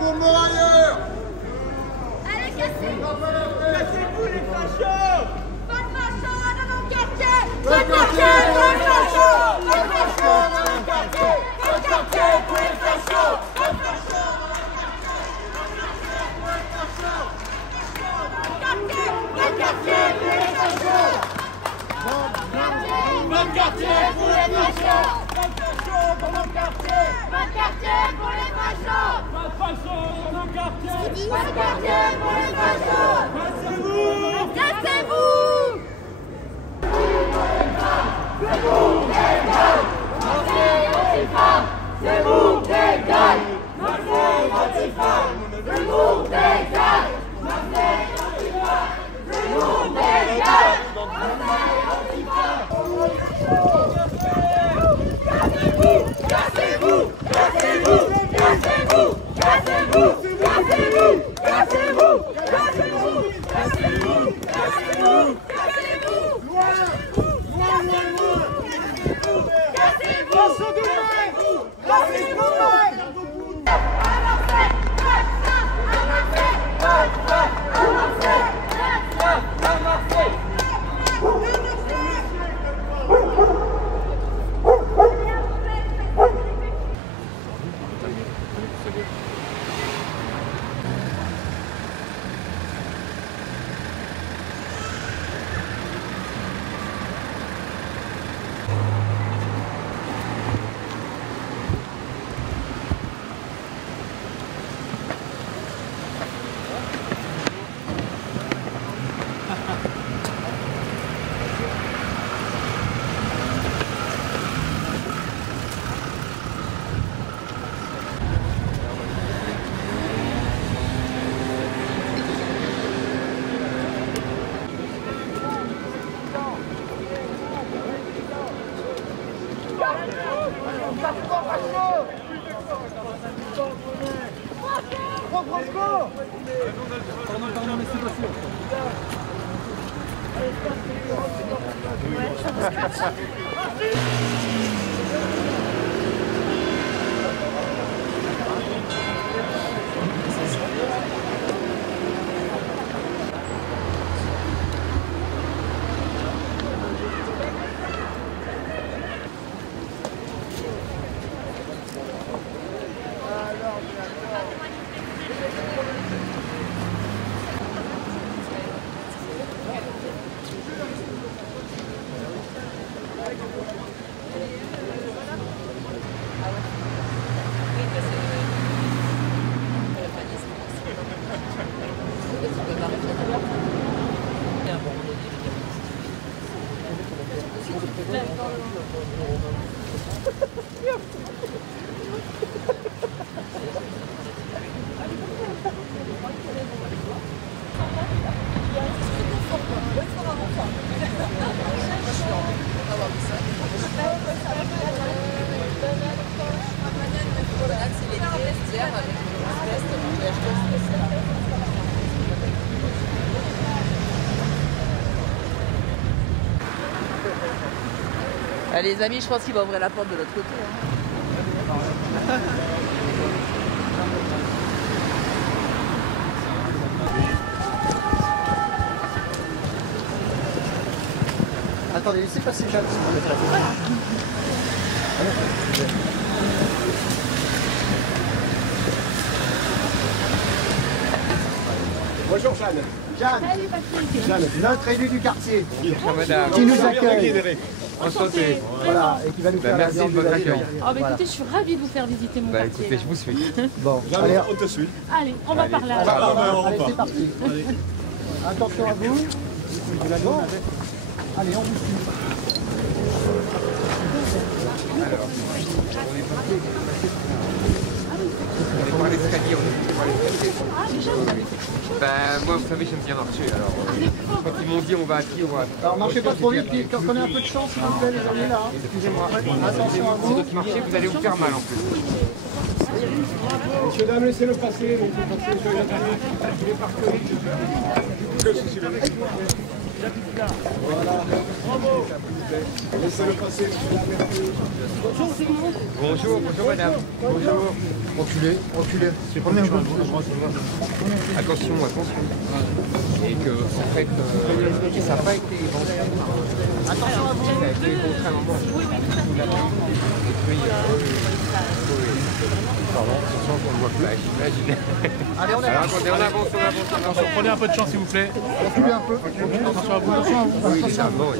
mouvement ailleurs. Allez, cassez-vous les fachos. Pas de fachos dans mon quartier. Pas de quartier pour les fachos. Pas de fachos dans mon quartier. Pas de quartier pour les fachos. Pas de fachos dans mon quartier. Pas de quartier pour les fachos. Pas de quartier pour les fachos. Pas de fachos dans mon quartier. Pas de quartier pour les fachos. Pas de fachos dans nos quartiers. Pas de quartier pour les fachos. Cassez-vous. Cassez-vous. C'est vous les gars. Marseille Antifa. C'est vous les gars. Marseille Antifa. C'est vous les gars. Marseille Antifa. C'est vous les gars. Marseille Antifa. Cassez-vous. Cassez-vous. Cassez-vous. Cassez-vous. Cassez-vous. Cassez-vous. Cassez-vous. Cassez-vous. Cassez-vous. Cassez-vous. Cassez-vous. Les amis, je pense qu'il va ouvrir la porte de l'autre côté. Attendez, laissez passer Jeanne. Bonjour Jeanne. Jeanne, notre élu du quartier, Madame. qui nous accueille. Enchanté. Voilà, et qui va nous faire la Merci de viande votre de accueil. l'avion. Oh, bah, écoutez, je suis ravie de vous faire visiter mon quartier. Écoutez, je vous suis. Bon, Jeanne, allez, on te suit. Allez, on va par là. allez, c'est parti. Attention à vous. Bon. Allez, on vous suit. On est par l'escalier, Ben, moi, vous savez, j'aime bien marcher. Alors, quand ils m'ont dit on va à qui, on va. Alors, marchez pas trop vite, puis quand on a un peu de chance, s'il vous plaît, les amis, là. Excusez-moi. Attention à Si vous. d'autres marchez, vous allez vous faire mal en plus. Messieurs, dames, laissez-le passer. Laissez passer, soyez gentils. Il est parti. Que ceci le. Voilà. Bravo. plaît. Laissez-le passer. Bonjour, bonjour madame. Bonjour. Reculez, reculez. Attention, attention. Et que, en fait, ça n'a pas été vendu. Attention à vous. Ça a été contrairement. Pardon, on le voit pas, j'imagine. Allez, on Alors, avance. attendez, on avance. Prenez un peu de chance s'il vous plaît. Reculez un peu. Attention à vous. Attention à vous. Oui, c'est ça, bon, oui.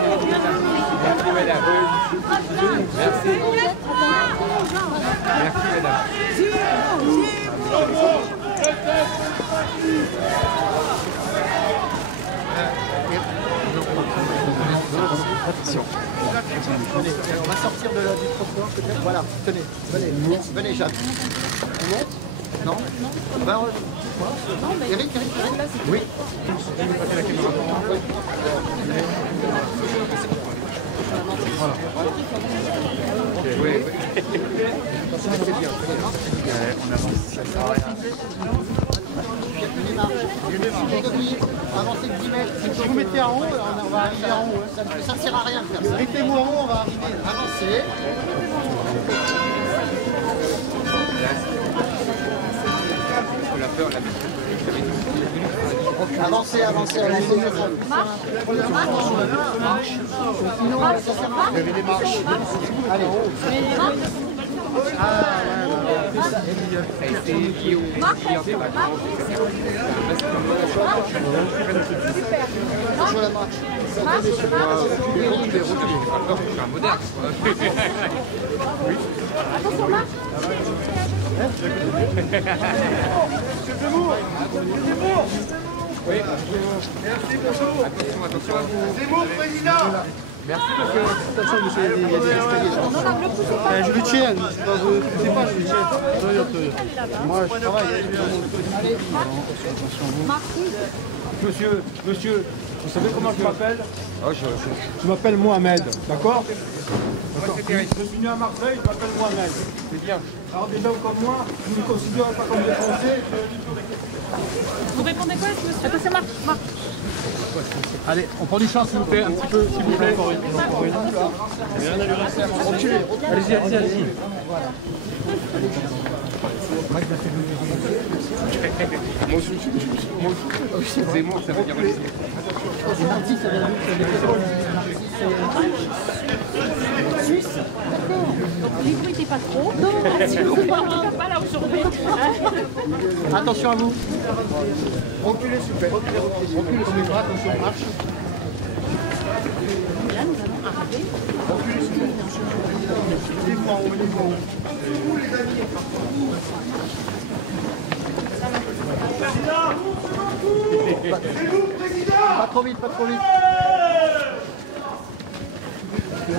Merci madame. Merci. Merci madame. Attention. Venez, on va sortir du trottoir peut-être. Voilà, tenez, venez Jacques. Non. Ben, Eric. Oui. Voilà. Oui. On avance, ça sert à rien. Avancez de 10 mètres. Si vous mettez en haut, on va arriver en haut. Ça ne sert à rien de faire ça. Mettez-vous en haut, on va arriver. Avancez. La peur, Avancez. Marche. Sinon, ça sert à rien. Les marches. Allez. ça a été lié au délire des vacances, etc. Sur la marche. Reculez. Alors, je suis un moderne. Oui. Attention, marche. Oui. Merci, bonjour. Attention à vous. C'est bon, président. Merci, monsieur. Attention, monsieur, il y a des escaliers. Je le tiens, je sais pas, je le tiens. Moi, je travaille. Allez. Monsieur, vous savez comment je m'appelle? Oh, Je m'appelle Mohamed, d'accord? Moi, c'est Thérèse. Je suis né à Marseille, je m'appelle Mohamed. C'est bien. Alors des gens comme moi, vous ne me considérez pas comme des Français. Vous répondez quoi, monsieur? Attention, marche. Allez, on prend du champ s'il vous plaît, un petit peu, s'il vous plaît. Allez-y. Zemmour, ça veut dire religion. Suisse. Donc les bruits n'étaient pas trop. Non, pas là aujourd'hui. Attention à vous. Reculez, s'il vous plaît. Reculez sur les bras, attention, marche. Là, nous allons arriver. Reculez, s'il vous plaît. Mettez-vous en haut, mettez-vous en haut. Pas trop vite, pas trop vite.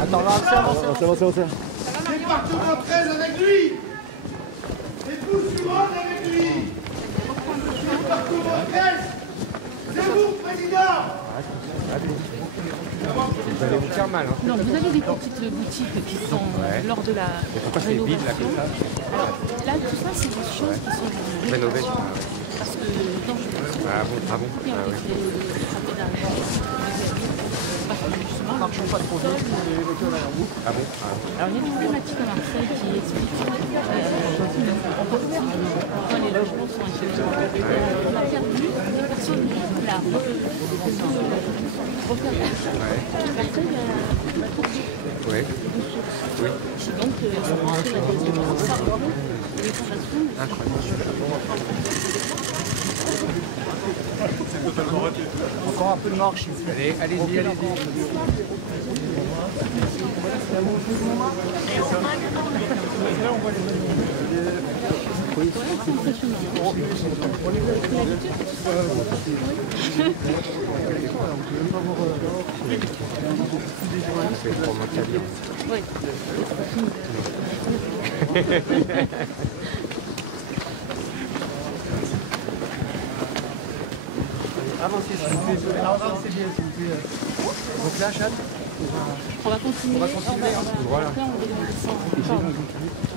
Attends, là, avance. Département 13 avec lui. Et tout sur rôle avec lui. Département 13. C'est vous, président. Vous allez vous faire mal. Hein. Non, vous avez des petites boutiques qui sont lors de la Pourquoi c'est vide là comme ça? Alors là, tout ça, c'est des choses qui sont Rénovées. parce que dans Ah bon, ah bon. Ah, oui. Ne marchons pas trop vite, les voitures derrière vous. Ah bon. Alors il y a une problématique à Marseille qui explique en partie pourquoi les logements sont inchangés. On a perdu des personnes qui la refaire. Marseille a Oui. c'est donc ça prend un peu la deuxième les fondations. Encore un peu de marche, s'il vous plaît. Allez-y. Avancez, s'il vous plaît. Avancez bien, s'il vous plaît. Donc là, Chad. On va continuer. Voilà. Après, on descend.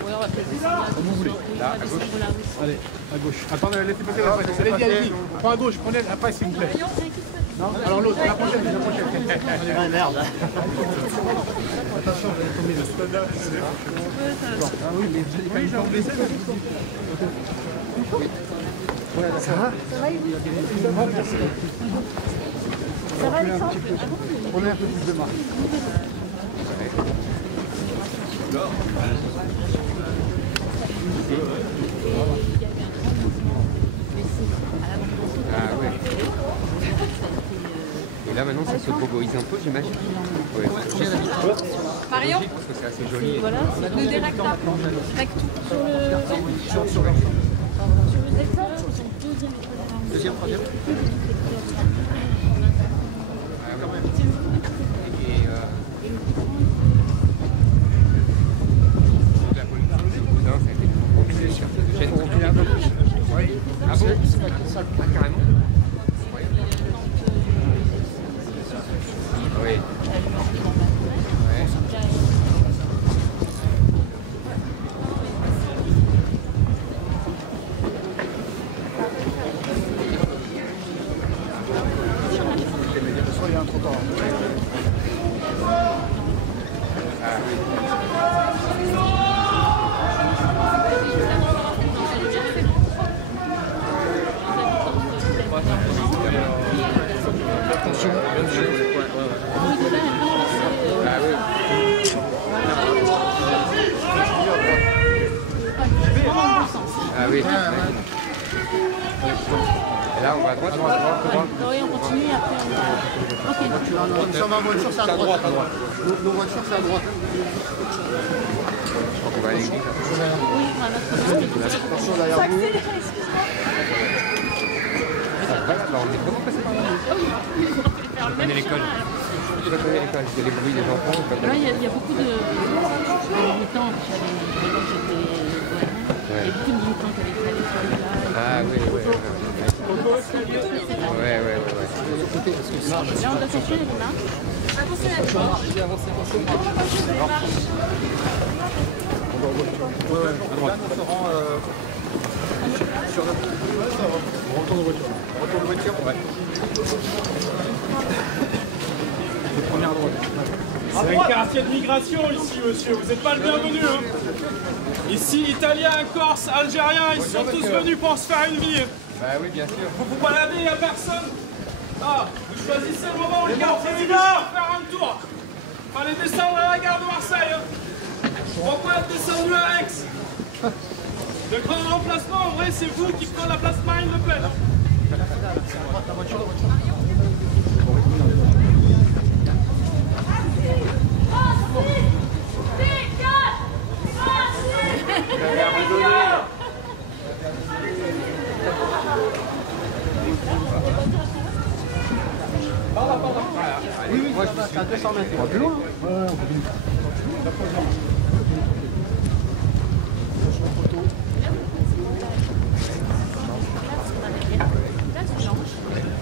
Ouais, on va peut-être descendre. Comme vous voulez. Là, à gauche. Allez, à gauche. Attendez, laissez passer la presse. Allez-y. Pas à gauche, prenez la presse s'il vous plaît. Non, alors l'autre, la prochaine. Ah merde. Attention, vous allez tomber dessus. Ah oui, mais vous allez quand même blessé. Ça va? Ça va, Alexandre? Prenez un peu plus de marque. Ah ouais. Et là maintenant ça se boboise un peu, j'imagine. Ouais. Marion, Parce que c'est assez joli. Voilà, c'est le dérecta. sur le décor, son deuxième étage. Deuxième, troisième. Et la politique, ça a été compliqué de chercher de chaîne. Oui. Ah bon? Ah carrément? Oui. Ouais. Il y a un trottoir. Attention. Ah oui. Ah oui. Et là on va à droite, Oui, on continue, après on va... Ok. Nous sommes en voiture, c'est à droite. Nos voitures, c'est à droite. Je crois qu'on va à l'église. Oui, on va mettre... Attention derrière vous. Voilà, bah on est vraiment passé par là. On est l'école. Je connais l'école, il y a les bruits des enfants. Là, il y a beaucoup de militants. Il y a beaucoup de militants qui allaient à l'école là. Ah oui, oui. Ouais. Là, on doit chercher les mains. On retourne en voiture. Ouais. Première droite. C'est un quartier de migration ici, monsieur. Vous n'êtes pas le bienvenu. Hein. Ici, Italiens, Corses, Algériens, ils sont tous venus pour se faire une vie. Bah oui, bien sûr. Vous vous baladez, il n'y a personne. Ah, vous choisissez le moment où le quartier migratoire faire un tour. Fallait descendre à la gare de Marseille. Hein. Pourquoi être descendu à Aix? Le grand remplacement, en vrai, c'est vous qui prenez la place Marine Le Pen. Oui, moi je passe à 200 mètres. On va plus loin. Ouais, on continue.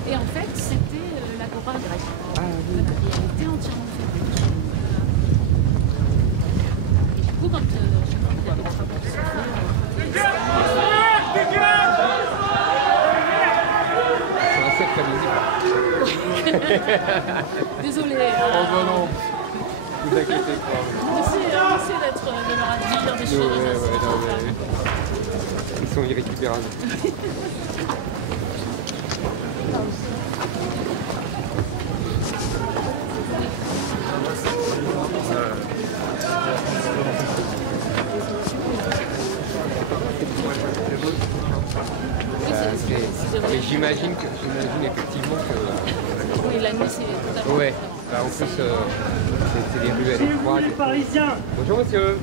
Et en fait, c'était l'agora grecque. Voilà, et elle était entièrement fermée. Et du coup, quand il y avait la travaux qui se C'est un secte visible. Désolé. Oh bah non. Vous inquiétez pas. On essaie d'être de leur dire des choses. Non, mais... Ils sont irrécupérables. Mais j'imagine effectivement que... Oui, la nuit, c'est totalement... Ouais, bah, en plus, c'est des rues à l'étroite. Les Parisiens. Bonjour monsieur.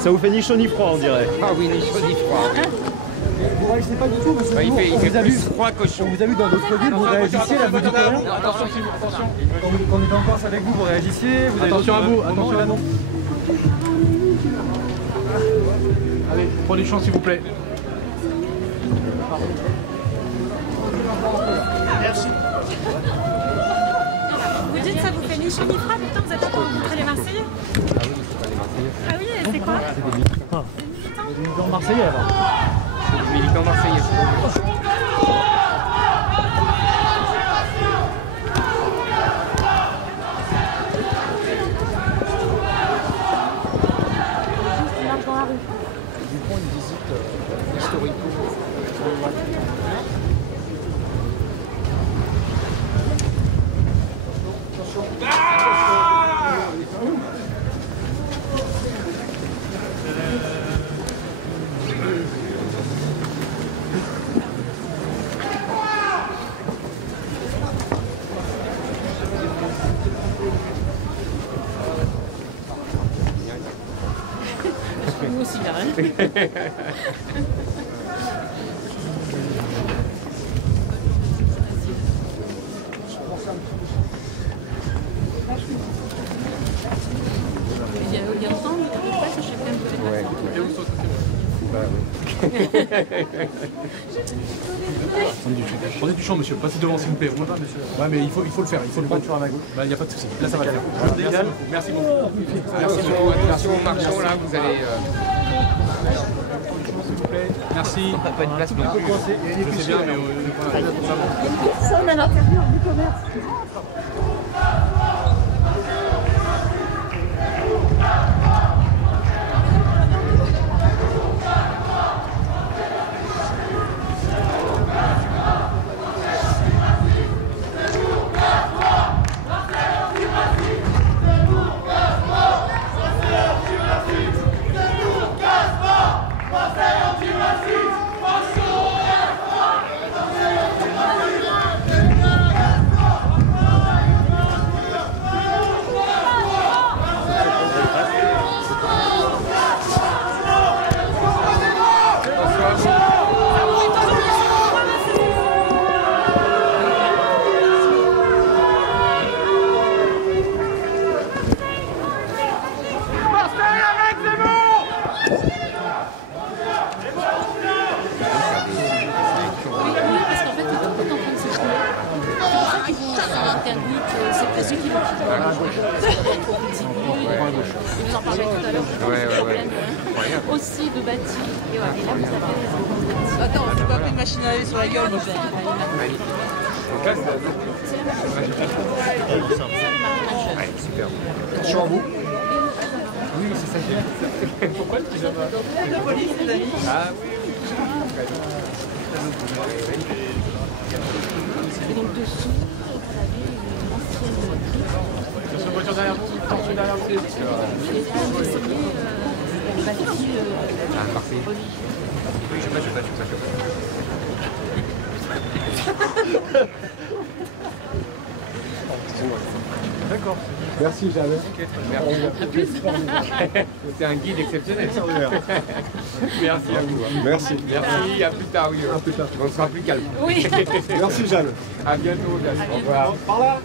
Ça vous fait ni chaud ni froid, on dirait. Ah oui, ni chaud ni froid. réagissez pas du tout, monsieur. Il fait on plus froid cochon. vous a vu dans d'autres villes, vous réagissiez, là vous dites rien. Attention, attention. Quand on était en Corse avec vous, vous réagissiez. Attention à vous, attention à nous. Allez, prenez du champ s'il vous plaît. Merci. Vous dites ça vous fait ni chaud ni froid, pourtant vous êtes pas rencontré les Marseillais? Ah oui, et c'est quoi? Des militants marseillais alors. Des militants marseillais. Nous aussi, là. Hein. Il y a longtemps, il n'y a pas ce chef de Prenez du champ, monsieur. Passez devant, s'il vous plaît. Ouais, mais il faut le faire. Il faut le prendre sur ma gauche. Il n'y a pas de souci. Là, ça va le faire. Merci beaucoup. Merci beaucoup. Attention aux marchands, là, vous allez... S'il vous plaît. Merci. Pas une place non plus. Je sais bien, mais Personne à l'intérieur du commerce. Vous en parlez tout à l'heure. Aussi de bâti. Et voilà. Et là, vous avez... Attends, j'ai pas pris une machine à laver sur la gueule, moi. Super. Attention à vous. Oui, c'est ça. Pourquoi le pyjama? La police, les amis. Ah oui. Et donc dessous, vous avez une ancienne Attention, voiture derrière vous. Attention derrière vous. les bâtis Marseille. Oui, je sais pas. D'accord. Merci, Javet. C'est un guide exceptionnel. Merci à vous. Merci. Merci, à plus tard. Oui. À plus tard. On sera plus calme. Oui. Merci, Jeanne. À bientôt. Au revoir. Par là.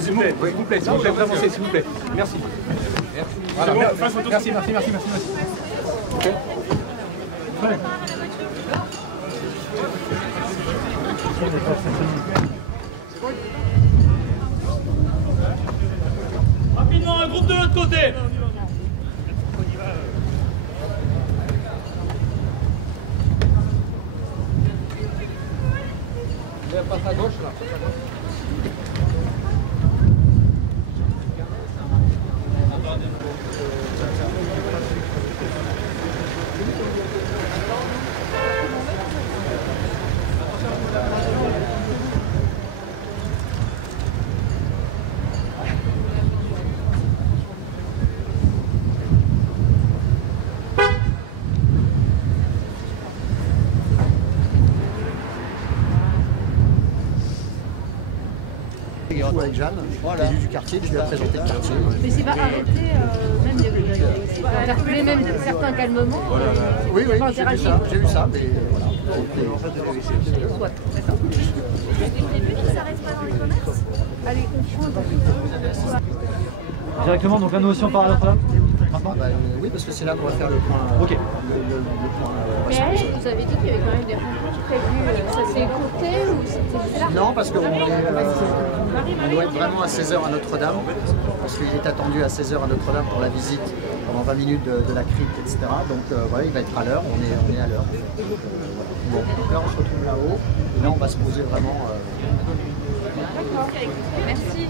S'il vous plaît, vous avancez, s'il vous plaît. Merci. Voilà, merci. Ok. Ouais. Rapidement, un groupe de l'autre côté. Passe à gauche là. Avec Jeanne, l'élu du quartier, qui lui a présenté le quartier. Mais c'est pas arrêté, même il y a interpellé même certains calmement. Oui, j'ai vu ça, mais voilà. Soit, d'accord. J'ai vu qu'ils s'arrêtent pas dans les commerces. Allez, Directement, donc la notion par Notre-Dame maintenant Oui, parce que c'est là qu'on va faire le point. Ok. mais vous avez dit qu'il y avait quand même des rencontres prévues. Ça s'est écourté ou c'était bizarre? Non, parce qu'on doit être vraiment à 16h à Notre-Dame, parce qu'il est attendu à 16h à Notre-Dame pour la visite pendant 20 minutes de la crypte, etc. Donc voilà, il va être à l'heure, on est à l'heure. Bon, donc là on se retrouve là-haut, et là on va se poser vraiment. D'accord, merci.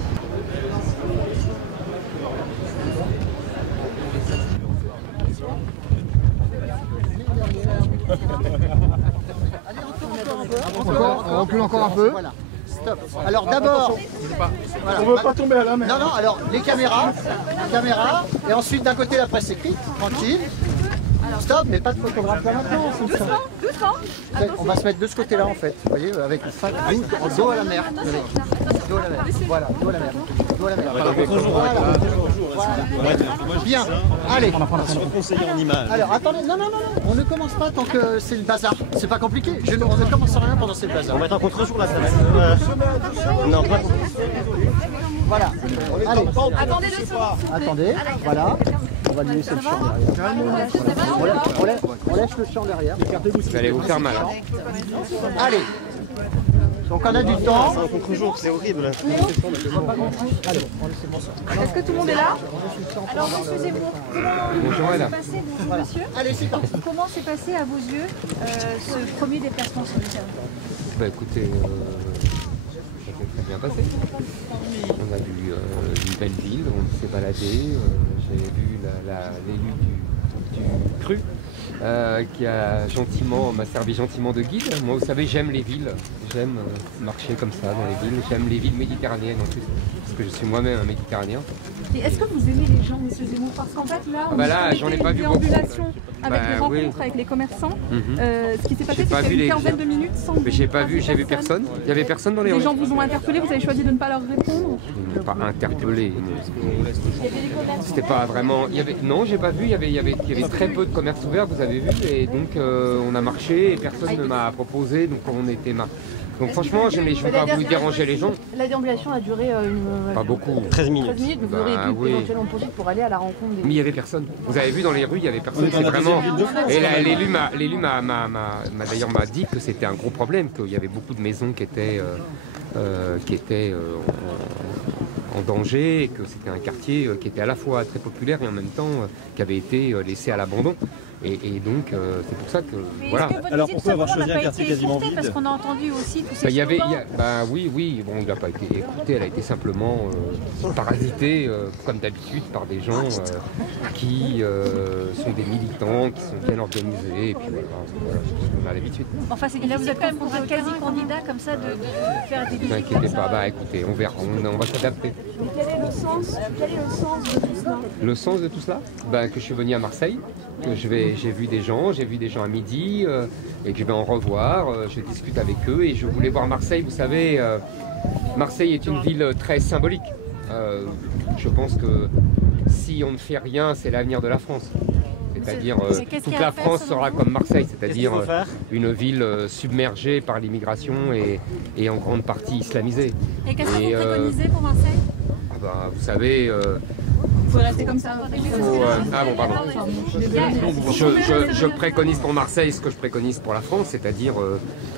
On recule encore un peu. Voilà. Stop. Alors d'abord, voilà. On ne veut pas tomber à la mer. Non, non, alors les caméras, et ensuite d'un côté la presse écrite, tranquille. Stop, mais pas de photographe là maintenant. Doucement. On va se mettre de ce côté-là en fait, vous voyez, avec le face dos à la mer. Dos à la mer, voilà, dos à la mer. Dos à la mer. Voilà. Bien, allez. conseiller en image. Alors attendez, non, on ne commence pas tant que c'est le bazar. C'est pas compliqué, on ne commence rien pendant que c'est le bazar. On va être en contre-jour là, ça va être... Non, pas Voilà, allez. Attendez 2 secondes. Attendez, voilà. On va lui laisser le champ derrière. On laisse le champ derrière. Vous allez vous faire mal. Hein. Allez. Donc on a du temps. C'est un contre-jour, c'est horrible. Allez, Est-ce que tout le monde est là? Alors, excusez-moi. Bonjour, elle. Monsieur, allez, c'est parti. comment s'est passé à vos yeux ce premier déplacement sur le terrain? Bah écoutez, ça s'est très bien passé. On a vu une belle ville, on s'est baladé, j'ai vu l'élu du cru qui m'a servi gentiment de guide. Moi, vous savez, j'aime les villes, j'aime marcher comme ça dans les villes, j'aime les villes méditerranéennes en plus, parce que je suis moi-même un méditerranéen. Et est-ce que vous aimez les gens, monsieur Zemmour? Parce qu'en fait, là, on là, j'en ai pas vu beaucoup. Avec les rencontres avec les commerçants. Ce qui s'est passé, c'est qu'il y a une quinzaine de minutes sans... Mais j'ai vu personne. Il y avait personne dans les rues. Les gens vous ont interpellé, vous avez choisi de ne pas leur répondre? Je ne pas interpellé. C'était pas vraiment... Non, j'ai pas vu. Il y avait très peu de commerces ouverts, vous avez vu. Et donc, on a marché et personne ne m'a proposé. Donc, on était Donc franchement, je ne vais pas vous déranger les gens. La déambulation a duré pas beaucoup. 13 minutes. 13 minutes, vous auriez pu éventuellement poser pour aller à la rencontre des... Mais il n'y avait personne. Vous avez vu dans les rues, il n'y avait personne. C'est vraiment... Et l'élu d'ailleurs m'a dit que c'était un gros problème, qu'il y avait beaucoup de maisons qui étaient en danger, et que c'était un quartier qui était à la fois très populaire et en même temps qui avait été laissé à l'abandon. Et donc, c'est pour ça que... Voilà. Alors pourquoi avoir choisi un quartier quasiment vide? Parce qu'on a entendu aussi que c'est oui, bon, il n'a pas été écouté, elle a été simplement parasitée, comme d'habitude, par des gens qui sont des militants, qui sont bien organisés, et puis voilà, on a l'habitude. Enfin, là, vous êtes quand même pour un quasi-candidat comme ça de faire des... Ne vous inquiétez pas, écoutez, on verra, on va s'adapter. Quel est le sens de tout cela? Le sens de tout cela? Que je suis venu à Marseille, que j'ai vu des gens à midi et que je vais en revoir, je discute avec eux et je voulais voir Marseille. Vous savez, Marseille est une ville très symbolique. Je pense que si on ne fait rien, c'est l'avenir de la France. C'est-à-dire toute la France sera comme Marseille, c'est-à-dire une ville submergée par l'immigration et en grande partie islamisée. Et qu'est-ce que vous préconisez pour Marseille? Vous savez... Il faut rester comme ça. Je préconise pour Marseille ce que je préconise pour la France, c'est-à-dire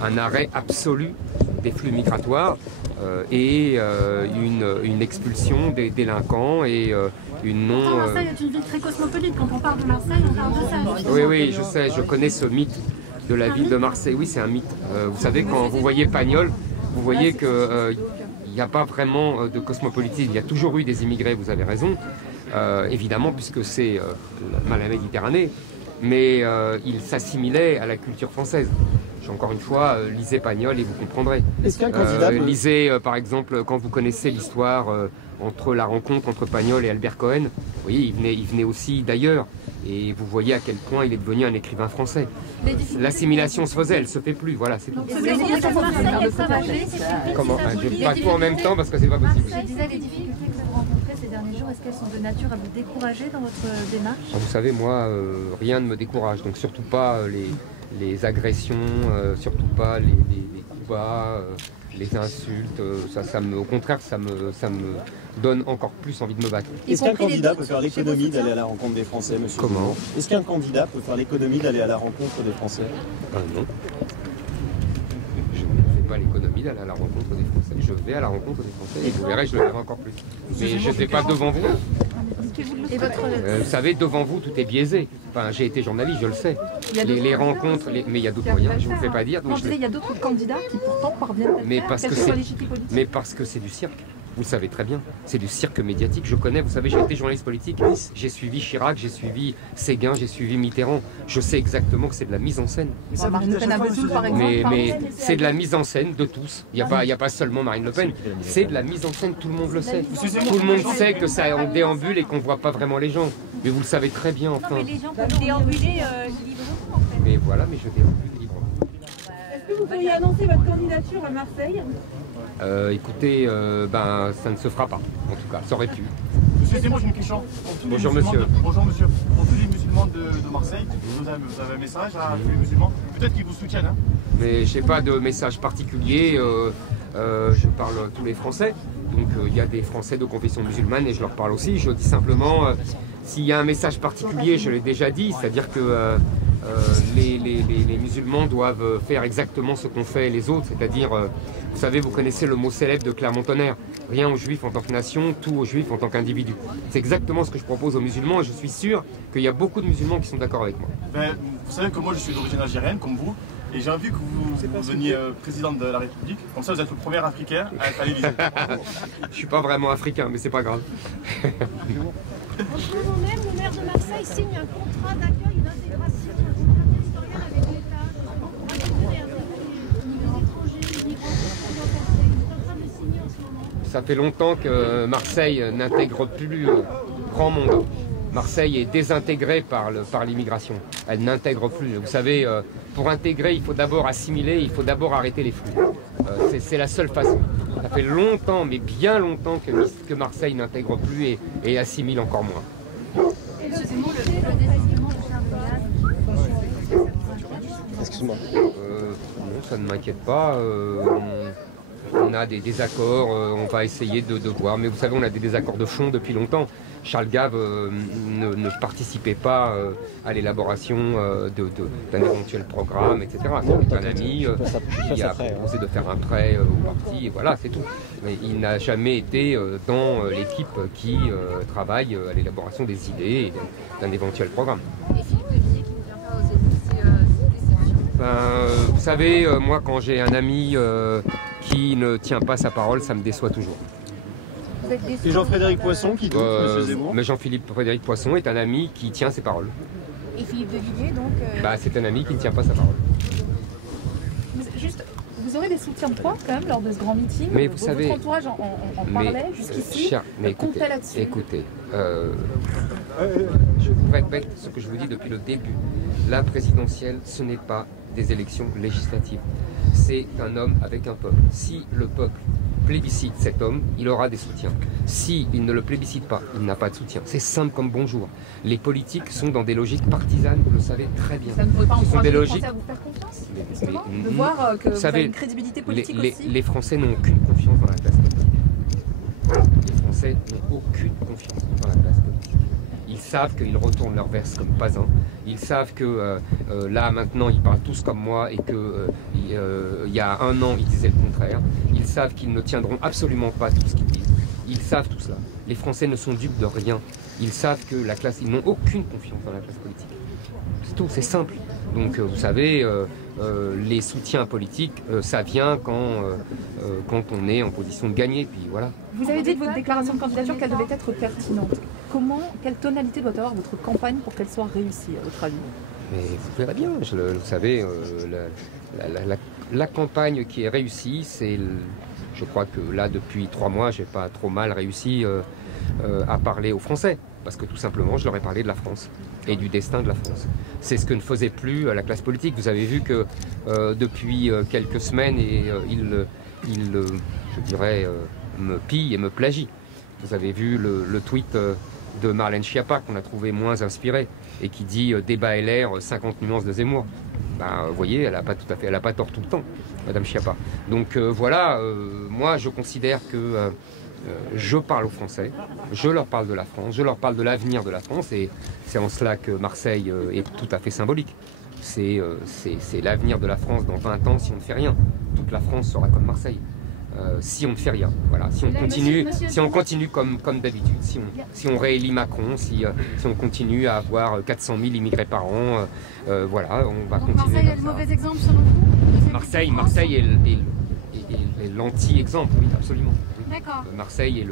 un arrêt absolu des flux migratoires et une expulsion des délinquants et une non... Marseille est une ville très cosmopolite. Quand on parle de Marseille, on parle de ça. Oui, je sais, je connais ce mythe de la ville de Marseille. Oui, c'est un mythe. Vous savez, quand vous voyez Pagnol, vous voyez que... il n'y a pas vraiment de cosmopolitisme, il y a toujours eu des immigrés, vous avez raison, évidemment puisque c'est la Méditerranée, mais ils s'assimilaient à la culture française. Encore une fois, lisez Pagnol et vous comprendrez. Lisez par exemple, quand vous connaissez l'histoire entre la rencontre entre Pagnol et Albert Cohen, vous voyez, il venait aussi d'ailleurs, et vous voyez à quel point il est devenu un écrivain français. L'assimilation se faisait, elle ne se fait plus, voilà, c'est tout. Comment? Pas tout en même temps parce que c'est pas possible. Je disais, les difficultés que vous rencontrez ces derniers jours, est-ce qu'elles sont de nature à vous décourager dans votre démarche? Vous savez, moi, rien ne me décourage, donc surtout pas les agressions, surtout pas les coups bas, les insultes. Au contraire, ça me donne encore plus envie de me battre. Est-ce qu'un candidat peut faire l'économie d'aller à la rencontre des Français, monsieur? Comment? Est-ce qu'un candidat peut faire l'économie d'aller à la rencontre des Français? Non. Je ne fais pas l'économie d'aller à la rencontre des Français. Je vais à la rencontre des Français et vous verrez, je le verrai encore plus. Mais je ne vais pas devant vous. Vous savez, devant vous, tout est biaisé. Enfin, j'ai été journaliste, je le sais. Les rencontres, mais il y a d'autres moyens, je ne vous fais pas dire. Donc il y a d'autres candidats qui pourtant parviennent à mais parce que c'est du cirque. Vous le savez très bien, c'est du cirque médiatique. Je connais, vous savez, j'ai été journaliste politique, j'ai suivi Chirac, j'ai suivi Séguin, j'ai suivi Mitterrand. Je sais exactement que c'est de la mise en scène. Mais c'est de la mise en scène de tous. Il n'y a pas seulement Marine Le Pen. C'est de la mise en scène, tout le monde le sait. Tout le monde sait que ça en déambule et qu'on ne voit pas vraiment les gens. Mais vous le savez très bien, enfin. Non, mais les gens peuvent déambuler librement, en fait. Mais voilà, mais je déambule librement. Est-ce que vous pourriez annoncer votre candidature à Marseille? Écoutez, ça ne se fera pas, en tout cas, ça aurait pu. Excusez-moi, j'ai une question. Bonjour monsieur. Bonjour monsieur. Pour tous les musulmans de Marseille, vous avez un message à tous les musulmans? Peut-être qu'ils vous soutiennent. Hein? Mais je n'ai pas de message particulier, je parle à tous les Français. Donc il y a des Français de confession musulmane et je leur parle aussi. Je dis simplement, s'il y a un message particulier, je l'ai déjà dit, c'est-à-dire que les musulmans doivent faire exactement ce qu'ont fait les autres, c'est-à-dire, vous savez, vous connaissez le mot célèbre de Clermont-Tonnerre, rien aux juifs en tant que nation, tout aux juifs en tant qu'individu. C'est exactement ce que je propose aux musulmans et je suis sûr qu'il y a beaucoup de musulmans qui sont d'accord avec moi. Vous savez que moi je suis d'origine algérienne, comme vous, et j'ai envie que vous deveniez président de la République, comme ça vous êtes le premier africain à être à l'Élysée. Je suis pas vraiment africain, mais c'est pas grave. En ce moment même, le maire de Marseille signe un contrat d'accueil et d'intégration, un contrat territorial avec l'État, pour accueillir les étrangers, les migrants qui sont en train de signer en ce moment. Ça fait longtemps que Marseille n'intègre plus grand monde. Marseille est désintégrée par l'immigration. Elle n'intègre plus. Vous savez, pour intégrer, il faut d'abord assimiler, il faut d'abord arrêter les flux. C'est la seule façon. Ça fait longtemps, mais bien longtemps que Marseille n'intègre plus et assimile encore moins. Excuse-moi. Non, ça ne m'inquiète pas. On a des désaccords, on va essayer de voir. Mais vous savez, on a des désaccords de fond depuis longtemps. Charles Gave ne participait pas à l'élaboration d'un éventuel programme, etc. C'est un ami qui a proposé de faire un prêt au parti, et voilà, c'est tout. Mais il n'a jamais été dans l'équipe qui travaille à l'élaboration des idées et d'un éventuel programme. Et Philippe de Villiers qui ne vient pas aux élus, c'est déception. Vous savez, moi quand j'ai un ami qui ne tient pas sa parole, ça me déçoit toujours. Et Jean-Frédéric Poisson qui doute, monsieur Zemmour? Mais Jean-Frédéric Poisson est un ami qui tient ses paroles. Et Philippe de Villiers, donc c'est un ami qui ne tient pas sa parole. Juste, vous aurez des soutiens de poids quand même lors de ce grand meeting? Mais vous savez, votre entourage en parlait jusqu'ici? Écoutez, je vous répète ce que je vous dis depuis le début. La présidentielle, ce n'est pas des élections législatives. C'est un homme avec un peuple. Si le peuple plébiscite cet homme, il aura des soutiens. S'il ne le plébiscite pas, il n'a pas de soutien. C'est simple comme bonjour. Les politiques sont dans des logiques partisanes, vous le savez très bien. Ça ne pouvait pas encourager les Français logiques... à vous faire confiance de voir que vous avez une crédibilité politique aussi. Les Français n'ont aucune confiance dans la classe politique. Les Français n'ont aucune confiance dans la classe politique. Ils savent qu'ils retournent leur veste comme pas un. Ils savent que là, maintenant, ils parlent tous comme moi et qu'il y a un an, ils disaient le contraire. Ils savent qu'ils ne tiendront absolument pas tout ce qu'ils disent. Ils savent tout cela. Les Français ne sont dupes de rien. Ils savent que la classe, ils n'ont aucune confiance dans la classe politique. C'est tout, c'est simple. Donc, vous savez, les soutiens politiques, ça vient quand on est en position de gagner. Puis voilà. Vous avez dit de votre déclaration de candidature qu'elle devait être pertinente. Quelle tonalité doit avoir votre campagne pour qu'elle soit réussie, à votre avis? Mais vous verrez bien, vous savez, la campagne qui est réussie, c'est, je crois que là, depuis 3 mois, j'ai pas trop mal réussi à parler aux Français. Parce que tout simplement, je leur ai parlé de la France et du destin de la France. C'est ce que ne faisait plus la classe politique. Vous avez vu que depuis quelques semaines, ils, je dirais, me pillent et me plagient. Vous avez vu le tweet de Marlène Schiappa, qu'on a trouvé moins inspirée, et qui dit débat LR, 50 nuances de Zemmour. Ben, vous voyez, elle n'a pas tout à fait, elle n'a pas tort tout le temps, Madame Schiappa. Donc voilà, moi je considère que je parle aux Français, je leur parle de la France, je leur parle de l'avenir de la France, et c'est en cela que Marseille est tout à fait symbolique. C'est l'avenir de la France dans 20 ans si on ne fait rien. Toute la France sera comme Marseille. Si on ne fait rien, voilà. Si on continue comme d'habitude, si on réélit Macron, si on continue à avoir 400 000 immigrés par an, voilà, on va continuer. Marseille est le mauvais exemple selon vous? Marseille est l'anti-exemple, oui, absolument. D'accord. Marseille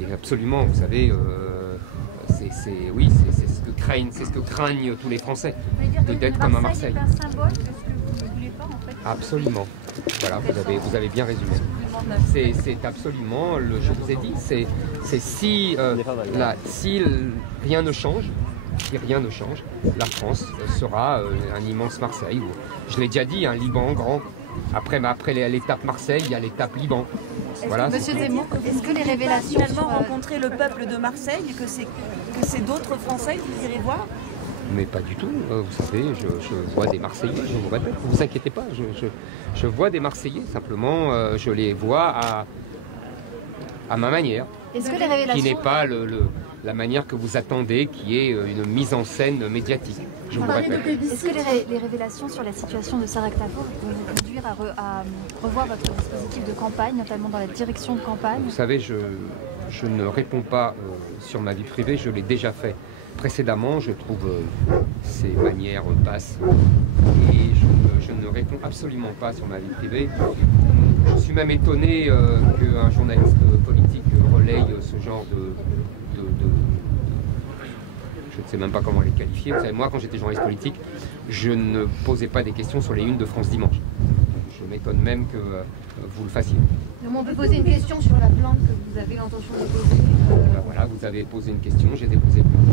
est absolument, vous savez, c'est ce que craignent tous les Français, d'être comme à Marseille. C'est un symbole de ce que vous ne voulez pas en fait. Absolument. Voilà, vous avez bien résumé. C'est absolument, je vous ai dit, c'est si rien ne change, la France sera un immense Marseille. Je l'ai déjà dit, un Liban grand. Après l'étape Marseille, il y a l'étape Liban. Voilà. Monsieur Zemmour, est-ce que les révélations finalement rencontrer le peuple de Marseille, que c'est d'autres Français qui iraient voir? Mais pas du tout, vous savez, je vois des Marseillais, je vous répète, ne vous inquiétez pas, je vois des Marseillais, simplement je les vois à ma manière. Est-ce que les révélations... Qui n'est pas la manière que vous attendez, qui est une mise en scène médiatique, je vous répète. Est-ce que les révélations sur la situation de Sarah Knafour vont vous conduire à revoir votre dispositif de campagne, notamment dans la direction de campagne? Vous savez, je ne réponds pas sur ma vie privée, je l'ai déjà fait précédemment, je trouve ces manières basses et je ne réponds absolument pas sur ma vie privée. Je suis même étonné qu'un journaliste politique relaye ce genre de... Je ne sais même pas comment les qualifier. Vous savez, moi, quand j'étais journaliste politique, je ne posais pas des questions sur les unes de France Dimanche. Je m'étonne même que vous le fassiez. Donc on peut poser une question sur la plainte que vous avez l'intention de poser. Ben voilà, vous avez posé une question, j'ai déposé une plainte.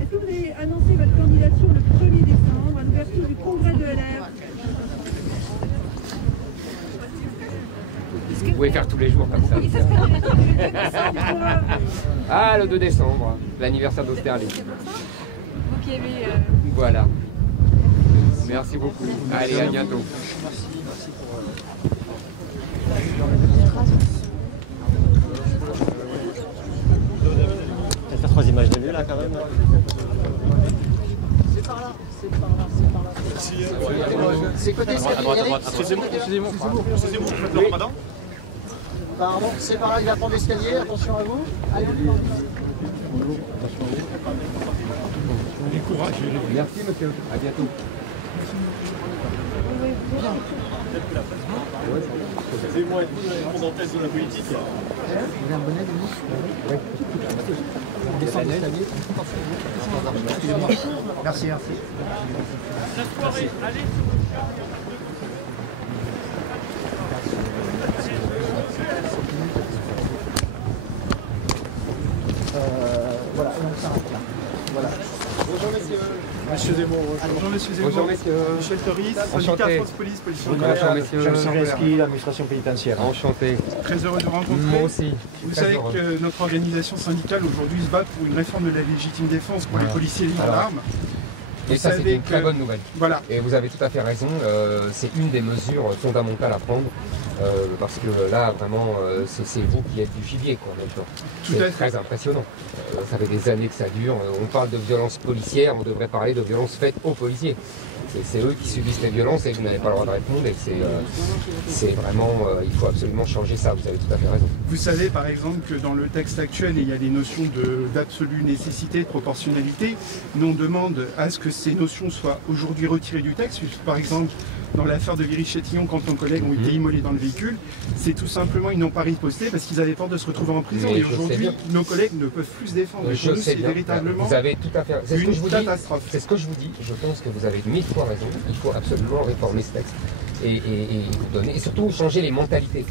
Est-ce que vous avez annoncé votre candidature le 1er décembre à l'ouverture du congrès de LR? Vous pouvez faire tous les jours comme ça. Ah, le 2 décembre, l'anniversaire d'Austerlitz. Vous qui aimez... Voilà. Merci beaucoup. Allez, à bientôt. Peut-être faire 3 images de lui là quand même. C'est par là, c'est par là, c'est par là. C'est côté escalier. À droite. Excusez-moi, vous faites le ramadan? Pardon, c'est par là, il va prendre l'escalier, attention à vous. Allez, Du courage. Merci monsieur, à bientôt. Excusez-moi, êtes-vous dans le monde en test de la politique? vous avez un bonnet, Denis? Oui. Descendez l'escalier. Merci. La soirée, allez. Voilà, on s'arrête là. Voilà. Bonjour messieurs. Monsieur Zemmour. Bonjour monsieur Zemmour. Bonjour messieurs. Michel Toris, syndicat France Police, police Bonjour messieurs. Jean Sireski, l'administration pénitentiaire. Enchanté. Très heureux de vous rencontrer. Moi aussi. Vous savez que notre organisation syndicale aujourd'hui se bat pour une réforme de la légitime défense pour les policiers libres d'armes. Et ça, c'est une très bonne nouvelle. Voilà. Et vous avez tout à fait raison, c'est une des mesures fondamentales à prendre, parce que là, vraiment, c'est vous qui êtes du gibier, quoi, maintenant. C'est très impressionnant. Ça fait des années que ça dure. On parle de violences policières, on devrait parler de violences faites aux policiers. C'est eux qui subissent les violences et vous n'avez pas le droit de répondre. Et c'est vraiment, il faut absolument changer ça, vous avez tout à fait raison. Vous savez par exemple que dans le texte actuel, il y a des notions d'absolue nécessité, de proportionnalité. Nous on demande à ce que ces notions soient aujourd'hui retirées du texte. Par exemple, dans l'affaire de Viry-Châtillon, quand nos collègues ont été immolés dans le véhicule, c'est tout simplement ils n'ont pas riposté parce qu'ils avaient peur de se retrouver en prison. Mais et aujourd'hui, nos collègues ne peuvent plus se défendre. Je sais bien. Véritablement vous avez tout à fait raison. une catastrophe. C'est ce que je vous dis. Je pense que vous avez 1000 fois raison. Il faut absolument réformer ce texte et surtout changer les mentalités.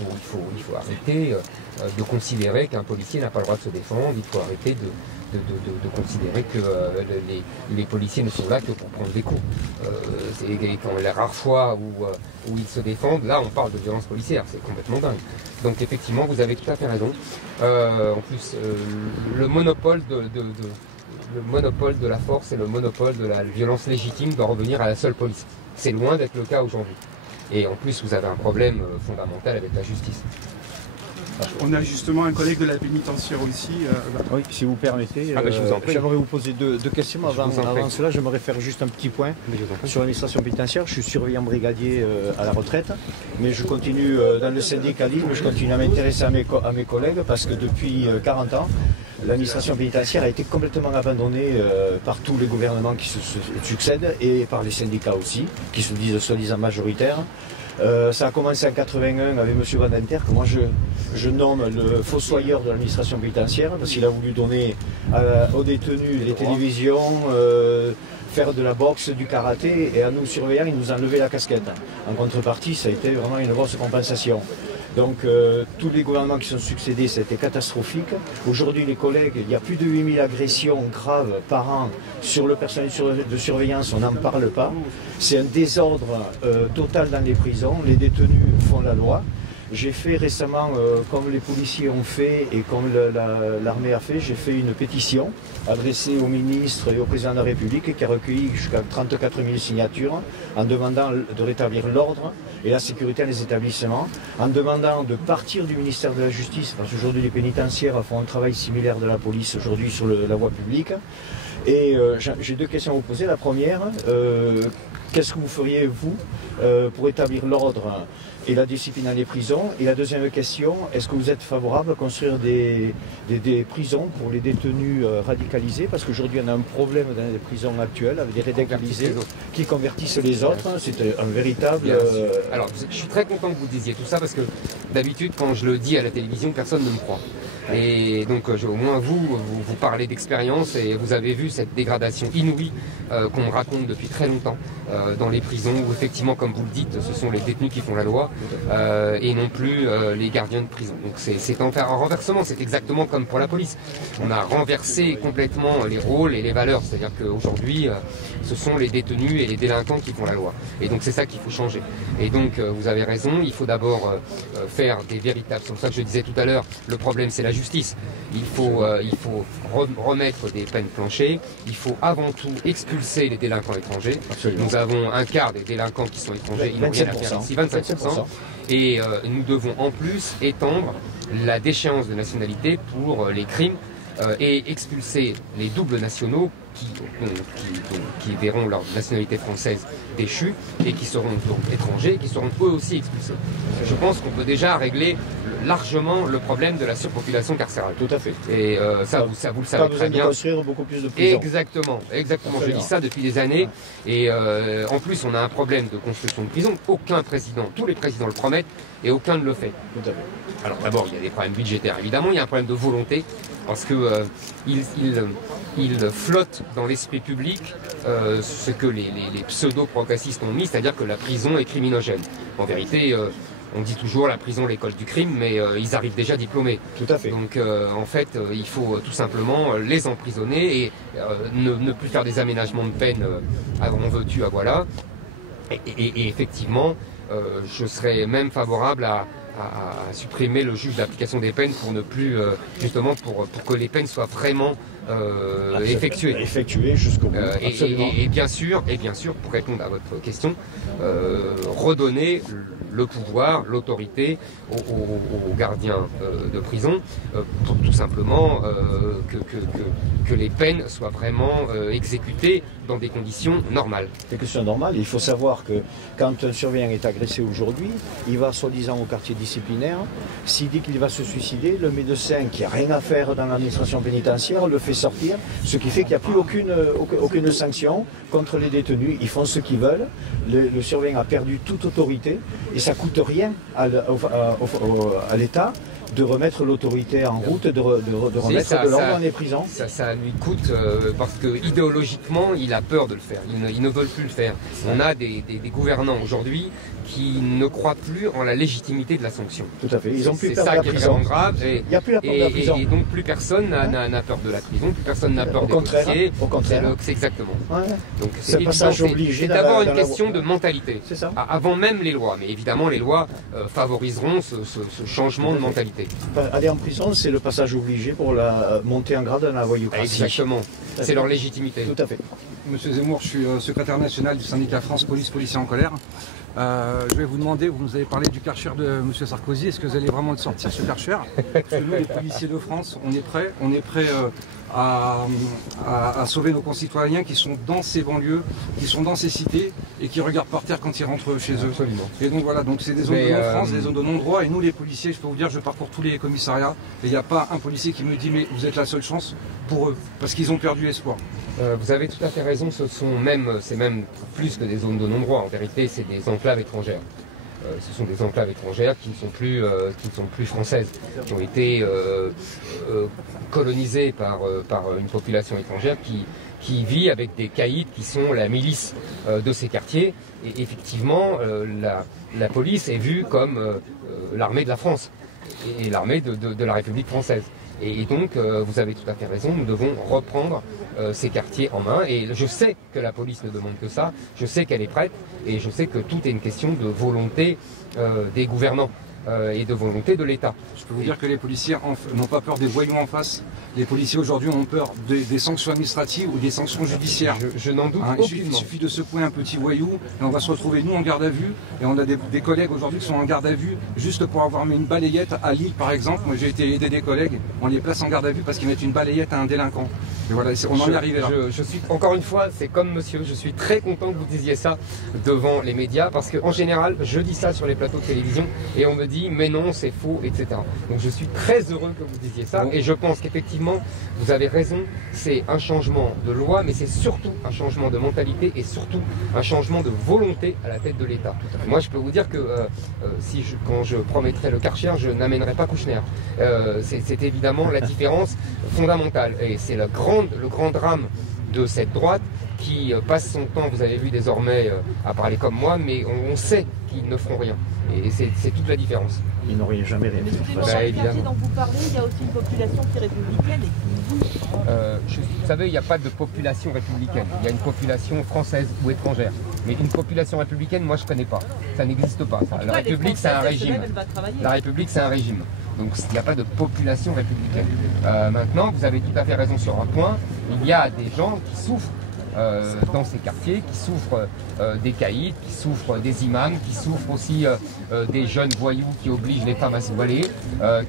Il faut arrêter de considérer qu'un policier n'a pas le droit de se défendre. Il faut arrêter de considérer que les policiers ne sont là que pour prendre des coups. Quand les rares fois où ils se défendent, là on parle de violence policière, c'est complètement dingue. Donc effectivement, vous avez tout à fait raison. En plus, le monopole de la force et le monopole de la violence légitime doit revenir à la seule police. C'est loin d'être le cas aujourd'hui. Et en plus, vous avez un problème fondamental avec la justice. On a justement un collègue de la pénitentiaire aussi. Oui, si vous permettez, j'aimerais vous poser deux questions. Avant cela, je me réfère juste un petit point sur l'administration pénitentiaire. Je suis surveillant brigadier à la retraite, mais je continue dans le syndicalisme, je continue à m'intéresser à mes collègues parce que depuis 40 ans, l'administration pénitentiaire a été complètement abandonnée par tous les gouvernements qui se succèdent et par les syndicats aussi, qui se disent soi-disant majoritaires. Ça a commencé en 81 avec M. Badinter, que moi je nomme le fossoyeur de l'administration pénitentiaire, parce qu'il a voulu donner aux détenus des télévisions, faire de la boxe, du karaté, et à nous surveillants, il nous a enlevé la casquette. En contrepartie, ça a été vraiment une grosse compensation. Donc tous les gouvernements qui sont succédés, ça a été catastrophique. Aujourd'hui, les collègues, il y a plus de 8000 agressions graves par an sur le personnel de surveillance, on n'en parle pas. C'est un désordre total dans les prisons, les détenus font la loi. J'ai fait récemment, comme les policiers ont fait et comme l'armée a fait, j'ai fait une pétition adressée au ministre et au président de la République qui a recueilli jusqu'à 34 000 signatures en demandant de rétablir l'ordre et la sécurité dans les établissements, en demandant de partir du ministère de la Justice, parce qu'aujourd'hui les pénitentiaires font un travail similaire de la police aujourd'hui sur la voie publique. Et j'ai deux questions à vous poser. La première, qu'est-ce que vous feriez, vous, pour établir l'ordre et la discipline dans les prisons? Et la deuxième question, est-ce que vous êtes favorable à construire des prisons pour les détenus radicalisés? Parce qu'aujourd'hui, on a un problème dans les prisons actuelles avec des radicalisés qui convertissent les autres. C'est un véritable... Alors, je suis très content que vous disiez tout ça parce que d'habitude, quand je le dis à la télévision, personne ne me croit. Et donc au moins vous parlez d'expérience et vous avez vu cette dégradation inouïe qu'on raconte depuis très longtemps dans les prisons où effectivement, comme vous le dites, ce sont les détenus qui font la loi et non plus les gardiens de prison. Donc c'est un renversement, c'est exactement comme pour la police. On a renversé complètement les rôles et les valeurs, c'est-à-dire qu'aujourd'hui ce sont les détenus et les délinquants qui font la loi. Et donc c'est ça qu'il faut changer. Et donc vous avez raison, il faut d'abord faire des véritables, c'est pour ça que je disais tout à l'heure, le problème c'est la justice. Il faut remettre des peines planchées, il faut avant tout expulser les délinquants étrangers. Absolument. Nous avons un quart des délinquants qui sont étrangers, ils n'ont rien à faire ici, 25%. Et nous devons en plus étendre la déchéance de nationalité pour les crimes et expulser les doubles nationaux qui verront leur nationalité française déchue et qui seront donc étrangers et qui seront eux aussi expulsés. Je pense qu'on peut déjà régler largement le problème de la surpopulation carcérale. Tout à fait. Et ça vous le savez très bien. De construire beaucoup plus de prisons. Exactement. Je dis ça depuis des années. Et en plus, on a un problème de construction de prisons. Aucun président, tous les présidents le promettent et aucun ne le fait. Tout à fait. Alors d'abord, il y a des problèmes budgétaires, évidemment. Il y a un problème de volonté parce que il flotte dans l'esprit public ce que les pseudo-progressistes ont mis, c'est-à-dire que la prison est criminogène. En vérité, on dit toujours la prison, l'école du crime, mais ils arrivent déjà diplômés. Tout à fait. Donc en fait, il faut tout simplement les emprisonner et ne plus faire des aménagements de peine en veux-tu, à voilà. Et effectivement, je serais même favorable à supprimer le juge d'application des peines pour ne plus, justement, pour que les peines soient vraiment effectuées. Effectuées jusqu'au bout. Et bien sûr, pour répondre à votre question, redonner le pouvoir, l'autorité aux gardiens de prison pour tout simplement que les peines soient vraiment exécutées dans des conditions normales. Des conditions normales. Il faut savoir que quand un surveillant est agressé aujourd'hui, il va soi-disant au quartier disciplinaire. S'il dit qu'il va se suicider, le médecin qui n'a rien à faire dans l'administration pénitentiaire le fait sortir, ce qui fait qu'il n'y a plus aucune sanction contre les détenus. Ils font ce qu'ils veulent. Le surveillant a perdu toute autorité et ça ne coûte rien à l'État. de remettre l'autorité en route, de remettre de l'ordre dans les prisons. Ça lui coûte parce que idéologiquement, il a peur de le faire. Ils ne veulent plus le faire. On a des gouvernants aujourd'hui qui ne croient plus en la légitimité de la sanction. Tout à fait. Ils ont plus peur de la prison. C'est ça qui est vraiment grave. Il n'y a plus la peur de la prison. Et donc plus personne n'a peur de la prison, plus personne n'a peur des policiers. Au contraire. C'est exactement. Ouais. Donc c'est passage obligé. C'est d'abord une question de mentalité. C'est ça. Avant même les lois. Mais évidemment, les lois favoriseront ce changement de mentalité. Aller en prison, c'est le passage obligé pour la montée en grade dans la voyoucratie. Exactement. C'est leur légitimité. Tout à fait. Monsieur Zemmour, je suis secrétaire national du syndicat France Police Policiers en colère. Je vais vous demander, vous nous avez parlé du Karcher de M. Sarkozy, est-ce que vous allez vraiment le sortir ce Karcher? Parce que nous, les policiers de France, on est prêts à sauver nos concitoyens qui sont dans ces banlieues, qui sont dans ces cités et qui regardent par terre quand ils rentrent chez eux. Absolument. Et donc voilà, donc c'est des zones de non-France, des zones de non-droit, et nous les policiers, je peux vous dire, je parcours tous les commissariats et il n'y a pas un policier qui me dit mais vous êtes la seule chance pour eux, parce qu'ils ont perdu espoir. Vous avez tout à fait raison, c'est même plus que des zones de non-droit, en vérité c'est des enclaves étrangères. Ce sont des enclaves étrangères qui ne sont plus françaises, qui ont été colonisées par une population étrangère qui vit avec des caïds qui sont la milice de ces quartiers. Et effectivement, la police est vue comme l'armée de la France et l'armée de la République française. Et donc, vous avez tout à fait raison, nous devons reprendre ces quartiers en main. Et je sais que la police ne demande que ça, je sais qu'elle est prête, et je sais que tout est une question de volonté des gouvernants et de volonté de l'État. Je peux vous dire que les policiers n'ont pas peur des voyous en face. Les policiers aujourd'hui ont peur des sanctions administratives ou des sanctions judiciaires. Je n'en doute aucunement. Il suffit de secouer un petit voyou et on va se retrouver nous en garde à vue. Et on a des collègues aujourd'hui qui sont en garde à vue juste pour avoir mis une balayette à Lille par exemple. Moi j'ai été aider des collègues, on les place en garde à vue parce qu'ils mettent une balayette à un délinquant. Et voilà, on en est arrivé là. Je suis, encore une fois, c'est comme monsieur, je suis très content que vous disiez ça devant les médias parce qu'en général, je dis ça sur les plateaux de télévision et on me dit mais non, c'est faux, etc. Donc je suis très heureux que vous disiez ça et je pense qu'effectivement, vous avez raison, c'est un changement de loi, mais c'est surtout un changement de mentalité et surtout un changement de volonté à la tête de l'État. Moi, je peux vous dire que quand je promettrai le Karcher, je n'amènerai pas Kouchner. C'est évidemment la différence fondamentale et c'est le grand drame de cette droite qui passe son temps, vous avez vu désormais, à parler comme moi, mais on sait qu'ils ne feront rien. Et c'est toute la différence. Ils n'auraient jamais rien fait. Dans le quartier dont vous parlez, il y a aussi une population qui est républicaine et qui bouge. Vous savez, il n'y a pas de population républicaine. Il y a une population française ou étrangère. Mais une population républicaine, moi je ne connais pas. Ça n'existe pas. Ça. La République, c'est un régime. La République, c'est un régime. Donc il n'y a pas de population républicaine. Maintenant, vous avez tout à fait raison sur un point. Il y a des gens qui souffrent dans ces quartiers, qui souffrent des caïds, qui souffrent des imams, qui souffrent aussi des jeunes voyous qui obligent les femmes à se voiler,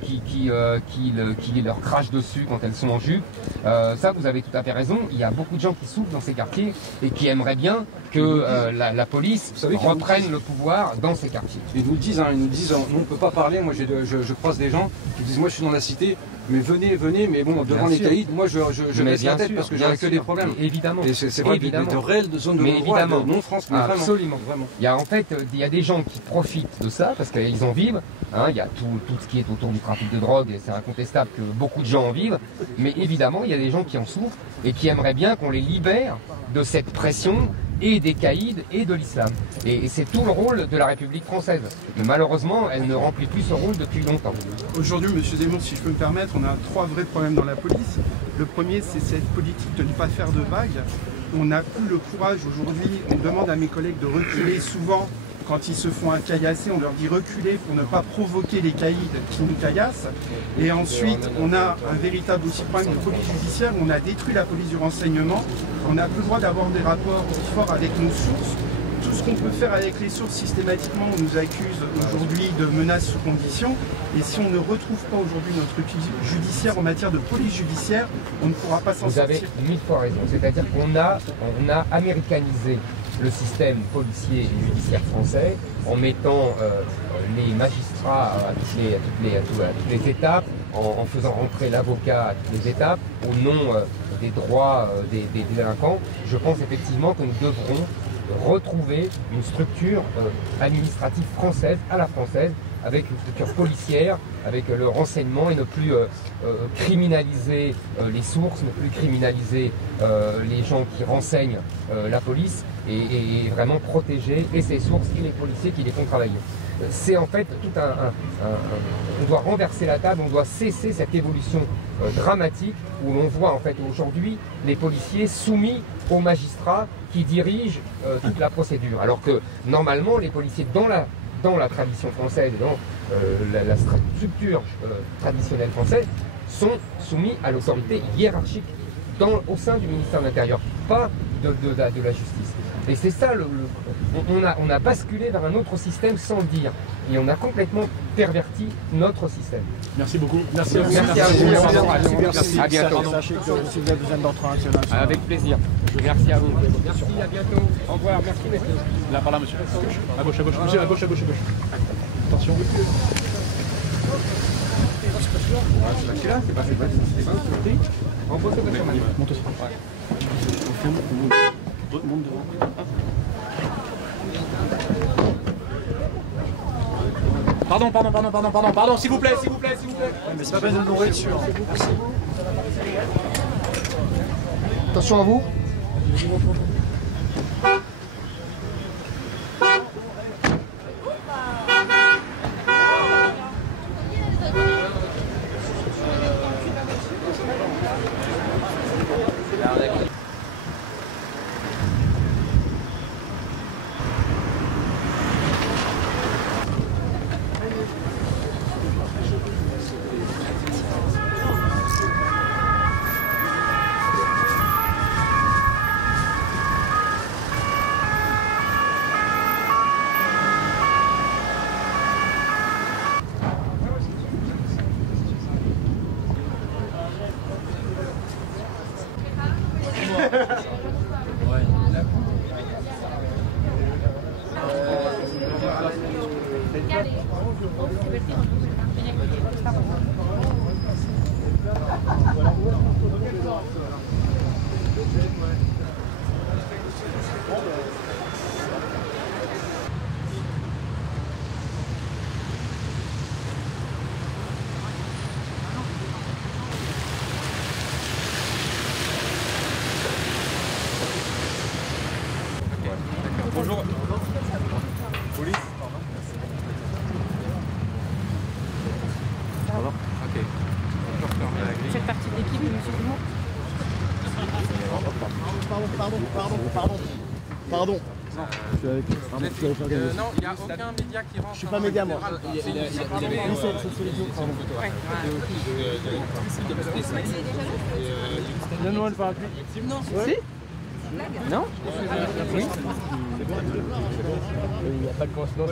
qui leur crachent dessus quand elles sont en jupe. Ça, vous avez tout à fait raison. Il y a beaucoup de gens qui souffrent dans ces quartiers et qui aimeraient bien que la police reprenne le pouvoir dans ces quartiers. Ils nous disent, nous on ne peut pas parler. Moi, je croise des gens qui disent, moi je suis dans la cité, mais venez, mais bon, devant les caïds, moi je baisse la tête parce que j'aurai que des problèmes. Évidemment. Et c'est vrai, de réelles zones de non-droit, de non-France, absolument. Vraiment. Il y a des gens qui profitent de ça parce qu'ils en vivent. Il y a tout ce qui est autour du trafic de drogue et c'est incontestable que beaucoup de gens en vivent. Mais évidemment, il y a des gens qui en souffrent et qui aimeraient bien qu'on les libère de cette pression et des caïds et de l'islam. Et c'est tout le rôle de la République française. Mais malheureusement, elle ne remplit plus ce rôle depuis longtemps. Aujourd'hui, M. Zemmour, si je peux me permettre, on a 3 vrais problèmes dans la police. Le premier, c'est cette politique de ne pas faire de vagues. On n'a plus le courage aujourd'hui. On demande à mes collègues de reculer souvent. Quand ils se font un caillasser, on leur dit reculer pour ne pas provoquer les caïds qui nous caillassent. Et ensuite, on a un véritable aussi problème de police judiciaire. On a détruit la police du renseignement. On n'a plus le droit d'avoir des rapports forts avec nos sources. Tout ce qu'on peut faire avec les sources, systématiquement, on nous accuse aujourd'hui de menaces sous condition. Et si on ne retrouve pas aujourd'hui notre outil judiciaire en matière de police judiciaire, on ne pourra pas s'en sortir. Vous avez 1000 fois raison. C'est-à-dire qu'on a américanisé le système policier et judiciaire français en mettant les magistrats à toutes les étapes, en faisant rentrer l'avocat à toutes les étapes, au nom des droits des délinquants. Je pense effectivement que nous devrons retrouver une structure administrative française, à la française, avec une structure policière, avec le renseignement et ne plus criminaliser les sources, ne plus criminaliser les gens qui renseignent la police et vraiment protéger et ses sources et les policiers qui les font travailler. C'est en fait tout on doit renverser la table, on doit cesser cette évolution dramatique où l'on voit en fait aujourd'hui les policiers soumis aux magistrats qui dirigent toute la procédure. Alors que normalement les policiers dans la tradition française, dans la structure traditionnelle française, sont soumis à l'autorité hiérarchique au sein du ministère de l'Intérieur, pas de la justice. Et c'est ça, on a basculé vers un autre système sans le dire. Et on a complètement perverti notre système. Merci beaucoup. Merci à vous. Merci à vous. Merci. À bientôt. Sachez que si vous avez besoin d'entrain, avec plaisir. Merci à vous. Merci, à bientôt. Au revoir. Merci, messieurs. Là, par là, monsieur. À gauche, à gauche. Monsieur, à gauche, à gauche, à gauche. Attention. Celui-là, c'est pas en photo de monte aussi. Monte devant. Pardon, s'il vous plaît. Ouais, mais c'est pas besoin de nourrir dessus. Merci. Attention à vous. Bonjour. Police. Pardon. Ok. Vous faites partie de l'équipe de M. Dumont? Pardon. Non, il n'y a aucun média qui rentre. Je suis pas média, moi. Donne-moi le parapluie. Non. Si. Non. Oui. Il n'y a pas de coïncidence.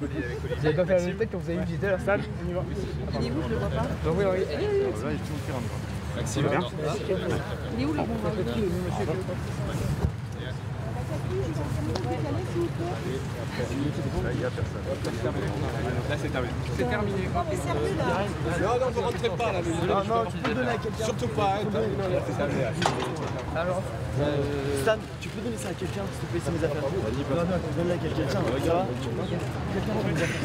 Vous n'avez pas fait la même tête quand vous avez visité la salle? On y va. Il est où? Je le vois pas. Donc oui, oui. Là, il est tout le tirant. Maxime, bien. Il est où le bon Là, il n'y a personne. Là, c'est terminé. C'est terminé. Non, vous rentrez pas là. Non, tu peux donner à quelqu'un. Surtout pas. C'est terminé. Alors, Stan, tu peux donner ça à quelqu'un, s'il te plaît, c'est mes affaires. Non, donne-la à quelqu'un. Ça va? Quelqu'un va mes affaires.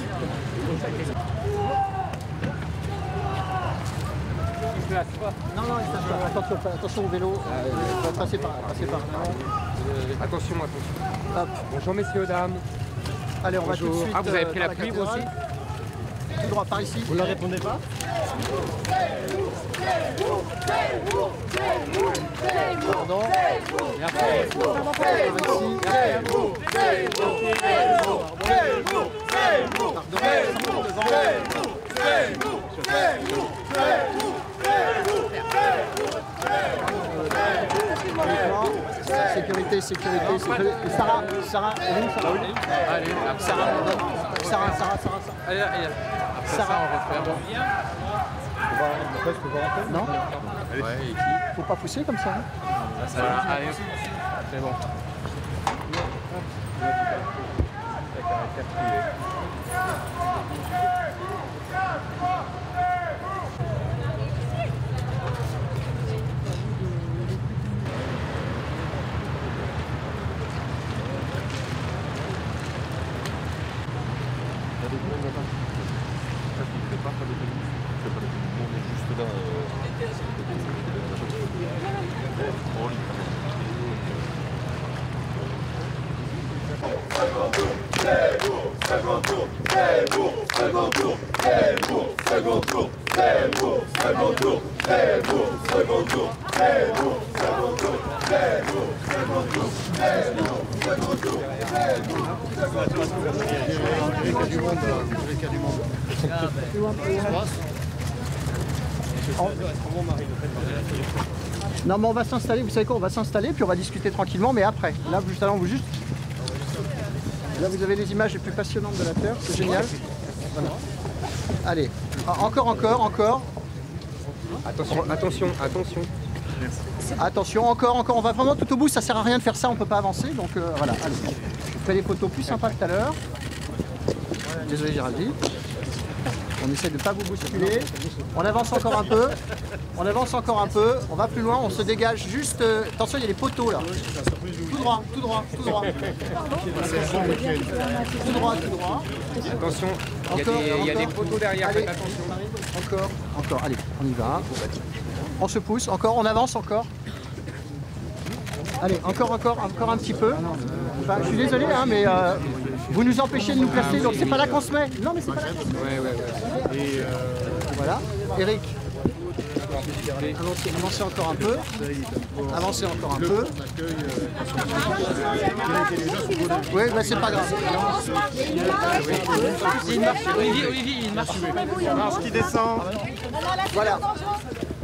Non, attention au vélo. Passez par là. Attention. Hop. Bonjour messieurs, dames. Allez, on va tout de suite. Ah, vous avez pris la pluie vous aussi? Tout droit par ici. Vous ne répondez pas? Pardon. Merci. Sécurité. Sarah, Allez, Sarah. Allez. Après ça, on refait. Je peux voir un peu? Non? Ouais, et qui? Faut pas pousser comme ça. Ça va. Allez, c'est bon. Non mais on va s'installer, vous savez quoi, on va s'installer puis on va discuter tranquillement, mais après. Là juste avant vous là vous avez les images les plus passionnantes de la Terre, c'est génial. Voilà. Allez, encore. Attention. Attention, encore, on va vraiment tout au bout, ça sert à rien de faire ça, on peut pas avancer, donc voilà, allez. Je fais les photos plus sympas que tout à l'heure. Désolé Géraldine. On essaie de ne pas vous bousculer. On avance encore un peu. On va plus loin, on se dégage juste... Attention, il y a les poteaux là. Tout droit. Tout droit. Attention, il y a des poteaux derrière, faites attention. Encore, allez, on y va. On se pousse, encore, on avance encore. Allez, encore un petit peu. Enfin, je suis désolé, hein, mais vous nous empêchez de nous placer, donc c'est pas là qu'on se met. Non, mais c'est pas là qu'on se met. Ouais. Et voilà. Eric. Avancez encore un peu. Oui, bah c'est pas grave. Olivier, il marche. Marche qui descend. Voilà.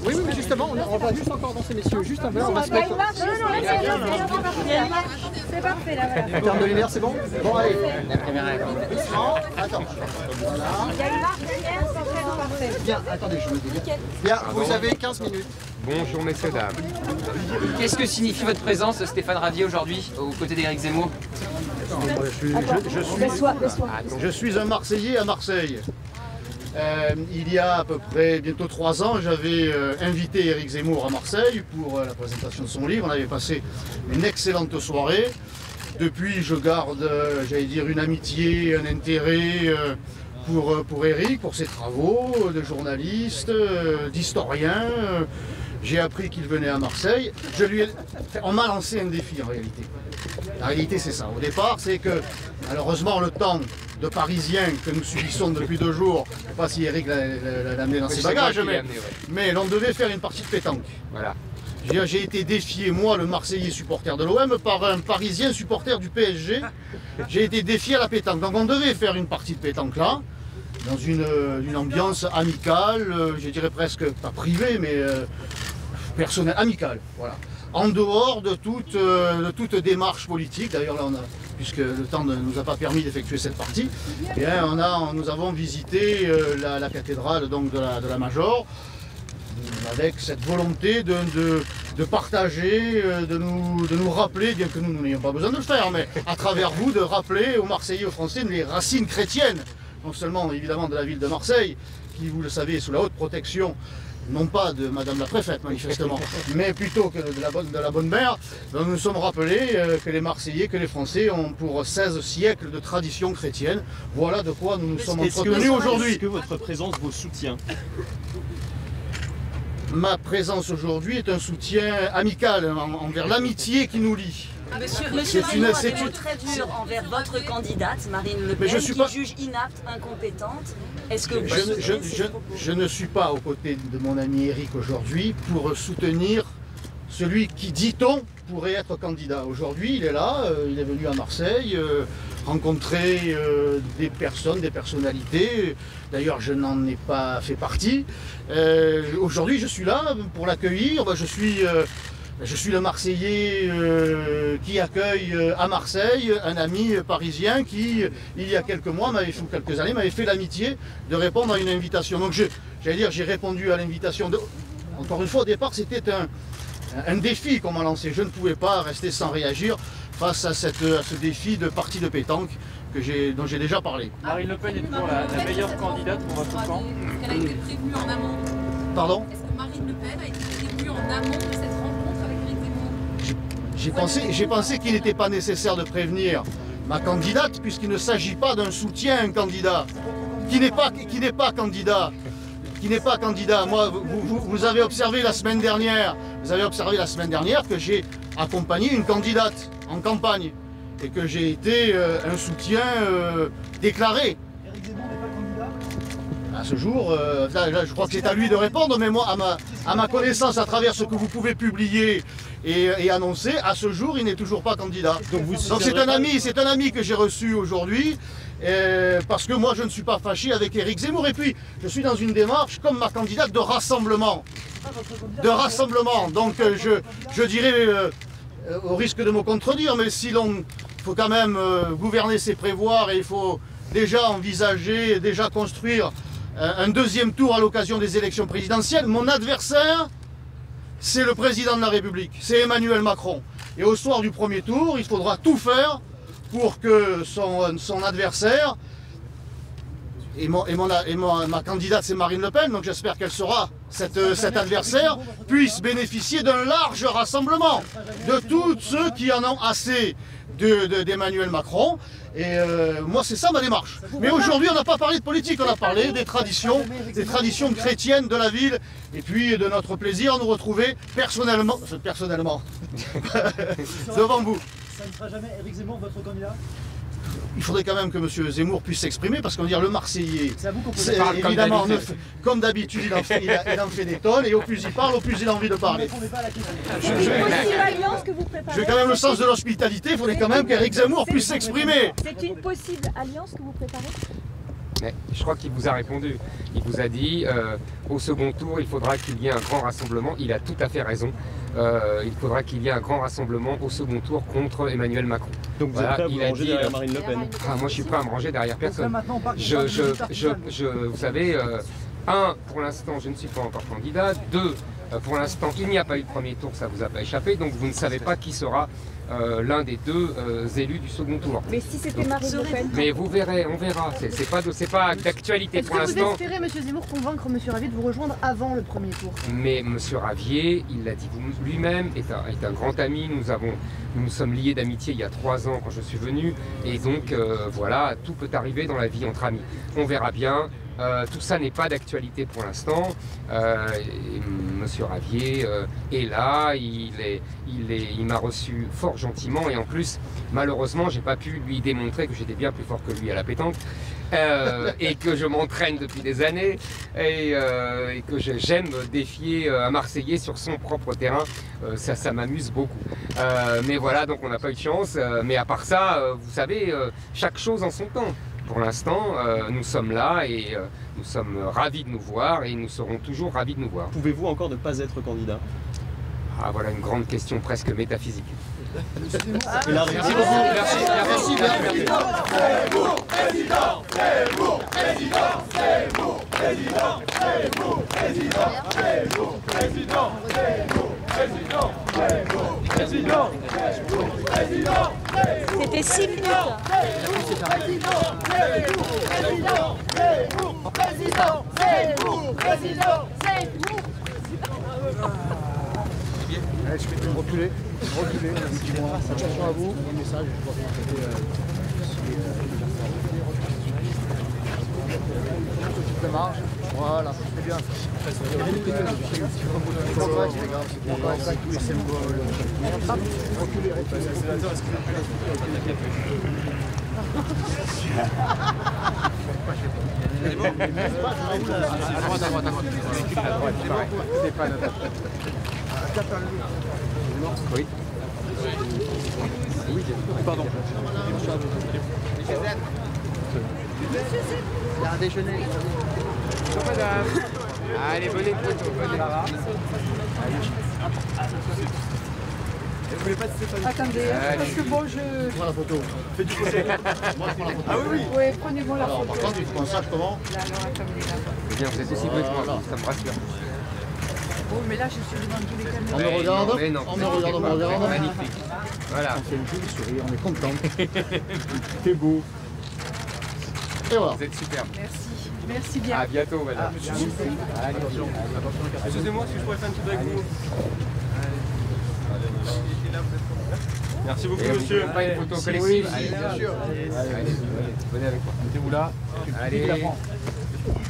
Oui, mais justement, on va juste encore avancer, messieurs. Juste un peu, on va se mettre... C'est parfait, là, voilà. En termes de lumière, c'est bon? Bon, allez. Attends. Voilà. Il y a une marque derrière, c'est très parfait. Bien, attendez, je me dégage. Bien, vous avez 15 minutes. Bonjour, messieurs, dames. Qu'est-ce que signifie votre présence, Stéphane Ravier, aujourd'hui, aux côtés d'Éric Zemmour? Je suis un Marseillais à Marseille. Il y a à peu près bientôt 3 ans, j'avais invité Éric Zemmour à Marseille pour la présentation de son livre. On avait passé une excellente soirée. Depuis, je garde, j'allais dire, une amitié, un intérêt pour Éric, pour ses travaux de journaliste, d'historien. J'ai appris qu'il venait à Marseille. On m'a lancé un défi en réalité. La réalité, c'est ça. Au départ, c'est que malheureusement, le temps de Parisiens que nous subissons depuis 2 jours, je ne sais pas si Eric l'a amené dans ses bagages, mais on devait faire une partie de pétanque. Voilà. J'ai été défié, moi, le Marseillais supporter de l'OM, par un Parisien supporter du PSG. J'ai été défié à la pétanque. Donc on devait faire une partie de pétanque là, dans une ambiance amicale, je dirais presque pas privée, mais personnelle, amicale. Voilà. En dehors de toute démarche politique, d'ailleurs là puisque le temps ne nous a pas permis d'effectuer cette partie, eh bien, nous avons visité la cathédrale donc, de la Major, avec cette volonté de partager, de nous rappeler, bien que nous n'ayons pas besoin de le faire, mais à travers vous, de rappeler aux Marseillais, aux Français, les racines chrétiennes, non seulement évidemment de la ville de Marseille, qui vous le savez est sous la haute protection, non pas de Madame la Préfète manifestement, mais plutôt que de la bonne mère. Nous nous sommes rappelés que les Marseillais, que les Français ont pour 16 siècles de tradition chrétienne. Voilà de quoi nous nous sommes entretenus aujourd'hui. Est-ce que votre présence vous soutient? Ma présence aujourd'hui est un soutien amical envers l'amitié qui nous lie. Monsieur Zemmour a des mots très durs envers votre candidate, Marine Le Pen, qui juge inapte, incompétente. Est-ce que je ne suis pas aux côtés de mon ami Éric aujourd'hui pour soutenir celui qui, dit-on, pourrait être candidat. Aujourd'hui, il est là, il est venu à Marseille, rencontrer des personnes, des personnalités. D'ailleurs, je n'en ai pas fait partie. Aujourd'hui, je suis là pour l'accueillir. Je suis le Marseillais qui accueille à Marseille un ami parisien qui, il y a quelques mois, ou quelques années, m'avait fait l'amitié de répondre à une invitation. Donc j'allais dire, j'ai répondu à l'invitation. Encore une fois, au départ, c'était un défi qu'on m'a lancé. Je ne pouvais pas rester sans réagir face à ce défi de partie de pétanque dont j'ai déjà parlé. Marine Le Pen est toujours la meilleure candidate pour votre camp. Est-ce qu'elle a été prévenue en amont? Pardon? Est-ce que Marine Le Pen a été prévenue en amont de cette rencontre avec Éric Zemmour? J'ai pensé qu'il n'était pas nécessaire de prévenir ma candidate, puisqu'il ne s'agit pas d'un soutien à un candidat qui n'est pas candidat. Qui n'est pas candidat. Moi, vous avez observé la semaine dernière, que j'ai accompagné une candidate en campagne et que j'ai été un soutien déclaré. Éric Zemmour n'est pas candidat ? À ce jour, là, je crois que c'est à lui de répondre, mais moi, à ma connaissance, à travers ce que vous pouvez publier et annoncer, à ce jour, il n'est toujours pas candidat. Donc c'est un ami que j'ai reçu aujourd'hui. Parce que moi je ne suis pas fâché avec Éric Zemmour et puis je suis dans une démarche comme ma candidate de rassemblement. Donc je dirais, au risque de me contredire, mais si l'on faut quand même gouverner c'est prévoir et il faut déjà envisager, déjà construire un deuxième tour à l'occasion des élections présidentielles. Mon adversaire, c'est le président de la République, c'est Emmanuel Macron. Et au soir du premier tour, il faudra tout faire pour que son adversaire, ma candidate c'est Marine Le Pen, donc j'espère qu'elle sera, cet adversaire, puisse bénéficier d'un large rassemblement de tous ceux qui en ont assez d'Emmanuel Macron. Et moi c'est ça ma démarche. Mais aujourd'hui on n'a pas parlé de politique, on a parlé des traditions chrétiennes de la ville et puis de notre plaisir à nous retrouver personnellement devant vous. Ça ne sera jamais Éric Zemmour votre candidat? Il faudrait quand même que M. Zemmour puisse s'exprimer parce qu'on va dire le Marseillais, évidemment, comme d'habitude, il en fait des tonnes et au plus il parle, au plus il a envie de parler. J'ai quand même le sens de l'hospitalité, il faudrait quand même qu'Éric Zemmour puisse s'exprimer. C'est une possible alliance que vous préparez? Mais je crois qu'il vous a répondu. Il vous a dit au second tour, il faudra qu'il y ait un grand rassemblement. Il a tout à fait raison. Il faudra qu'il y ait un grand rassemblement au second tour contre Emmanuel Macron. Donc vous êtes prêt à vous ranger derrière Marine Le Pen? Moi je suis prêt à me ranger derrière personne. Vous savez, pour l'instant je ne suis pas encore candidat. 2, pour l'instant il n'y a pas eu de premier tour, ça vous a pas échappé. Donc vous ne savez pas qui sera l'un des 2 élus du second tour. Mais si c'était Marine Le Pen? Mais vous verrez, on verra. C'est pas d'actualité pour l'instant. Est-ce que vous espérez, M. Zemmour, convaincre M. Ravier de vous rejoindre avant le premier tour? Mais M. Ravier, il l'a dit lui-même, est un grand ami. Nous nous sommes liés d'amitié il y a 3 ans quand je suis venu. Et donc voilà, tout peut arriver dans la vie entre amis. On verra bien. Tout ça n'est pas d'actualité pour l'instant. Monsieur Ravier est là, il m'a reçu fort gentiment et en plus, malheureusement, j'ai pas pu lui démontrer que j'étais bien plus fort que lui à la pétanque et que je m'entraîne depuis des années et que j'aime défier un Marseillais sur son propre terrain. Ça m'amuse beaucoup. Mais voilà, donc on n'a pas eu de chance. Mais à part ça, vous savez, chaque chose en son temps. Pour l'instant, nous sommes là et nous sommes ravis de nous voir et nous serons toujours ravis de nous voir. Pouvez-vous encore ne pas être candidat? Ah voilà une grande question presque métaphysique. Merci beaucoup. C'était 6 minutes. Allez, je vais reculer. Dis-moi, attention à vous. Un message, je vois que la marge. Voilà, c'est bien Oui. Pardon. Il y a un déjeuner. Madame. Allez, venez photo. Vous voulez pas de Stéphanie? Attendez, parce que bon, je prends la photo. Fais du côté. Moi, je prends la photo. Ah oui. Oui, prenez-moi la photo. Par contre, il faut qu'on sache comment. Là, alors, attendez, là. Bien, vous êtes aussi beau que moi, ça me rassure. Oh, mais là, je suis devant tous les caméras. On me regarde, mais non, on me regarde. Magnifique. Voilà. On fait une jolie souris, on est content. C'est beau. Et voilà. Vous êtes super. Merci bien. À bientôt, madame. Excusez-moi, est-ce que je pourrais faire un petit peu avec vous? Merci beaucoup, Et monsieur. Pas une photo collective. Oui, allez, bien sûr. Allez, venez avec moi. Mettez-vous là. Allez.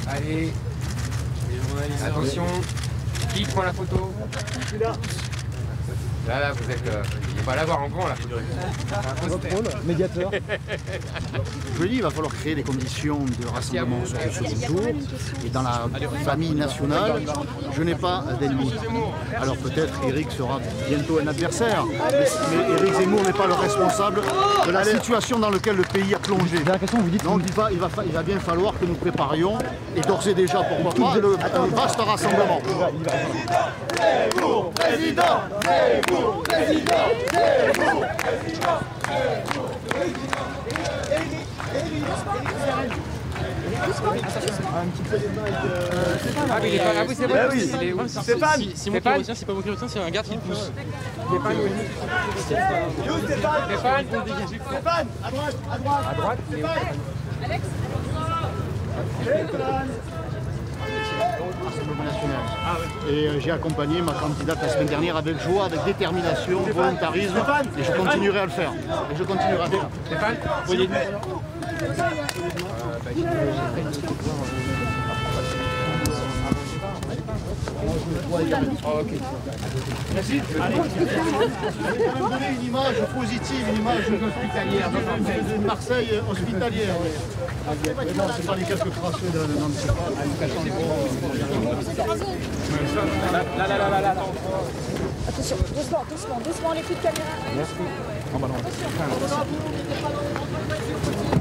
Allez. Attention. Qui prend la photo? Là, vous êtes. Il ne va pas l'avoir en grand, la photo. Médiateur. Je dis, il va falloir créer des conditions de rassemblement sur ce second tour. Et dans la famille nationale, je n'ai pas d'ennemis. Alors peut-être Éric sera bientôt un adversaire, mais Éric Zemmour n'est pas le responsable de la situation dans laquelle le pays a plongé. Donc il va bien falloir que nous préparions, et d'ores et déjà, pourquoi pas, un vaste rassemblement. Zemmour, président! Zemmour, président! Zemmour, président! Un petit peu les mains avec... Ah oui, il est pas... Ah oui, c'est bon. Stéphane! C'est moi qui retiens, c'est pas moi qui retiens, c'est un garde qui le pousse. Stéphane! Stéphane! À droite! À droite! À droite, Alex! Rassemblement national. Et j'ai accompagné ma candidate la semaine dernière avec joie, avec détermination, volontarisme, et je continuerai à le faire. Et je continuerai à le faire. Stéphane, voyez. Ok. Merci. Allez. Je vais donner une image positive, une image hospitalière, de Marseille hospitalière. Je vais quelques crasseux dans le séparat. Attention, doucement, doucement, doucement les coups de caméra. Merci.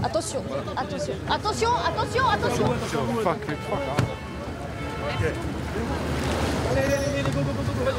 Attention, attention, attention, attention, attention. Fuck, fuck. Allez, go, go, go, go, go.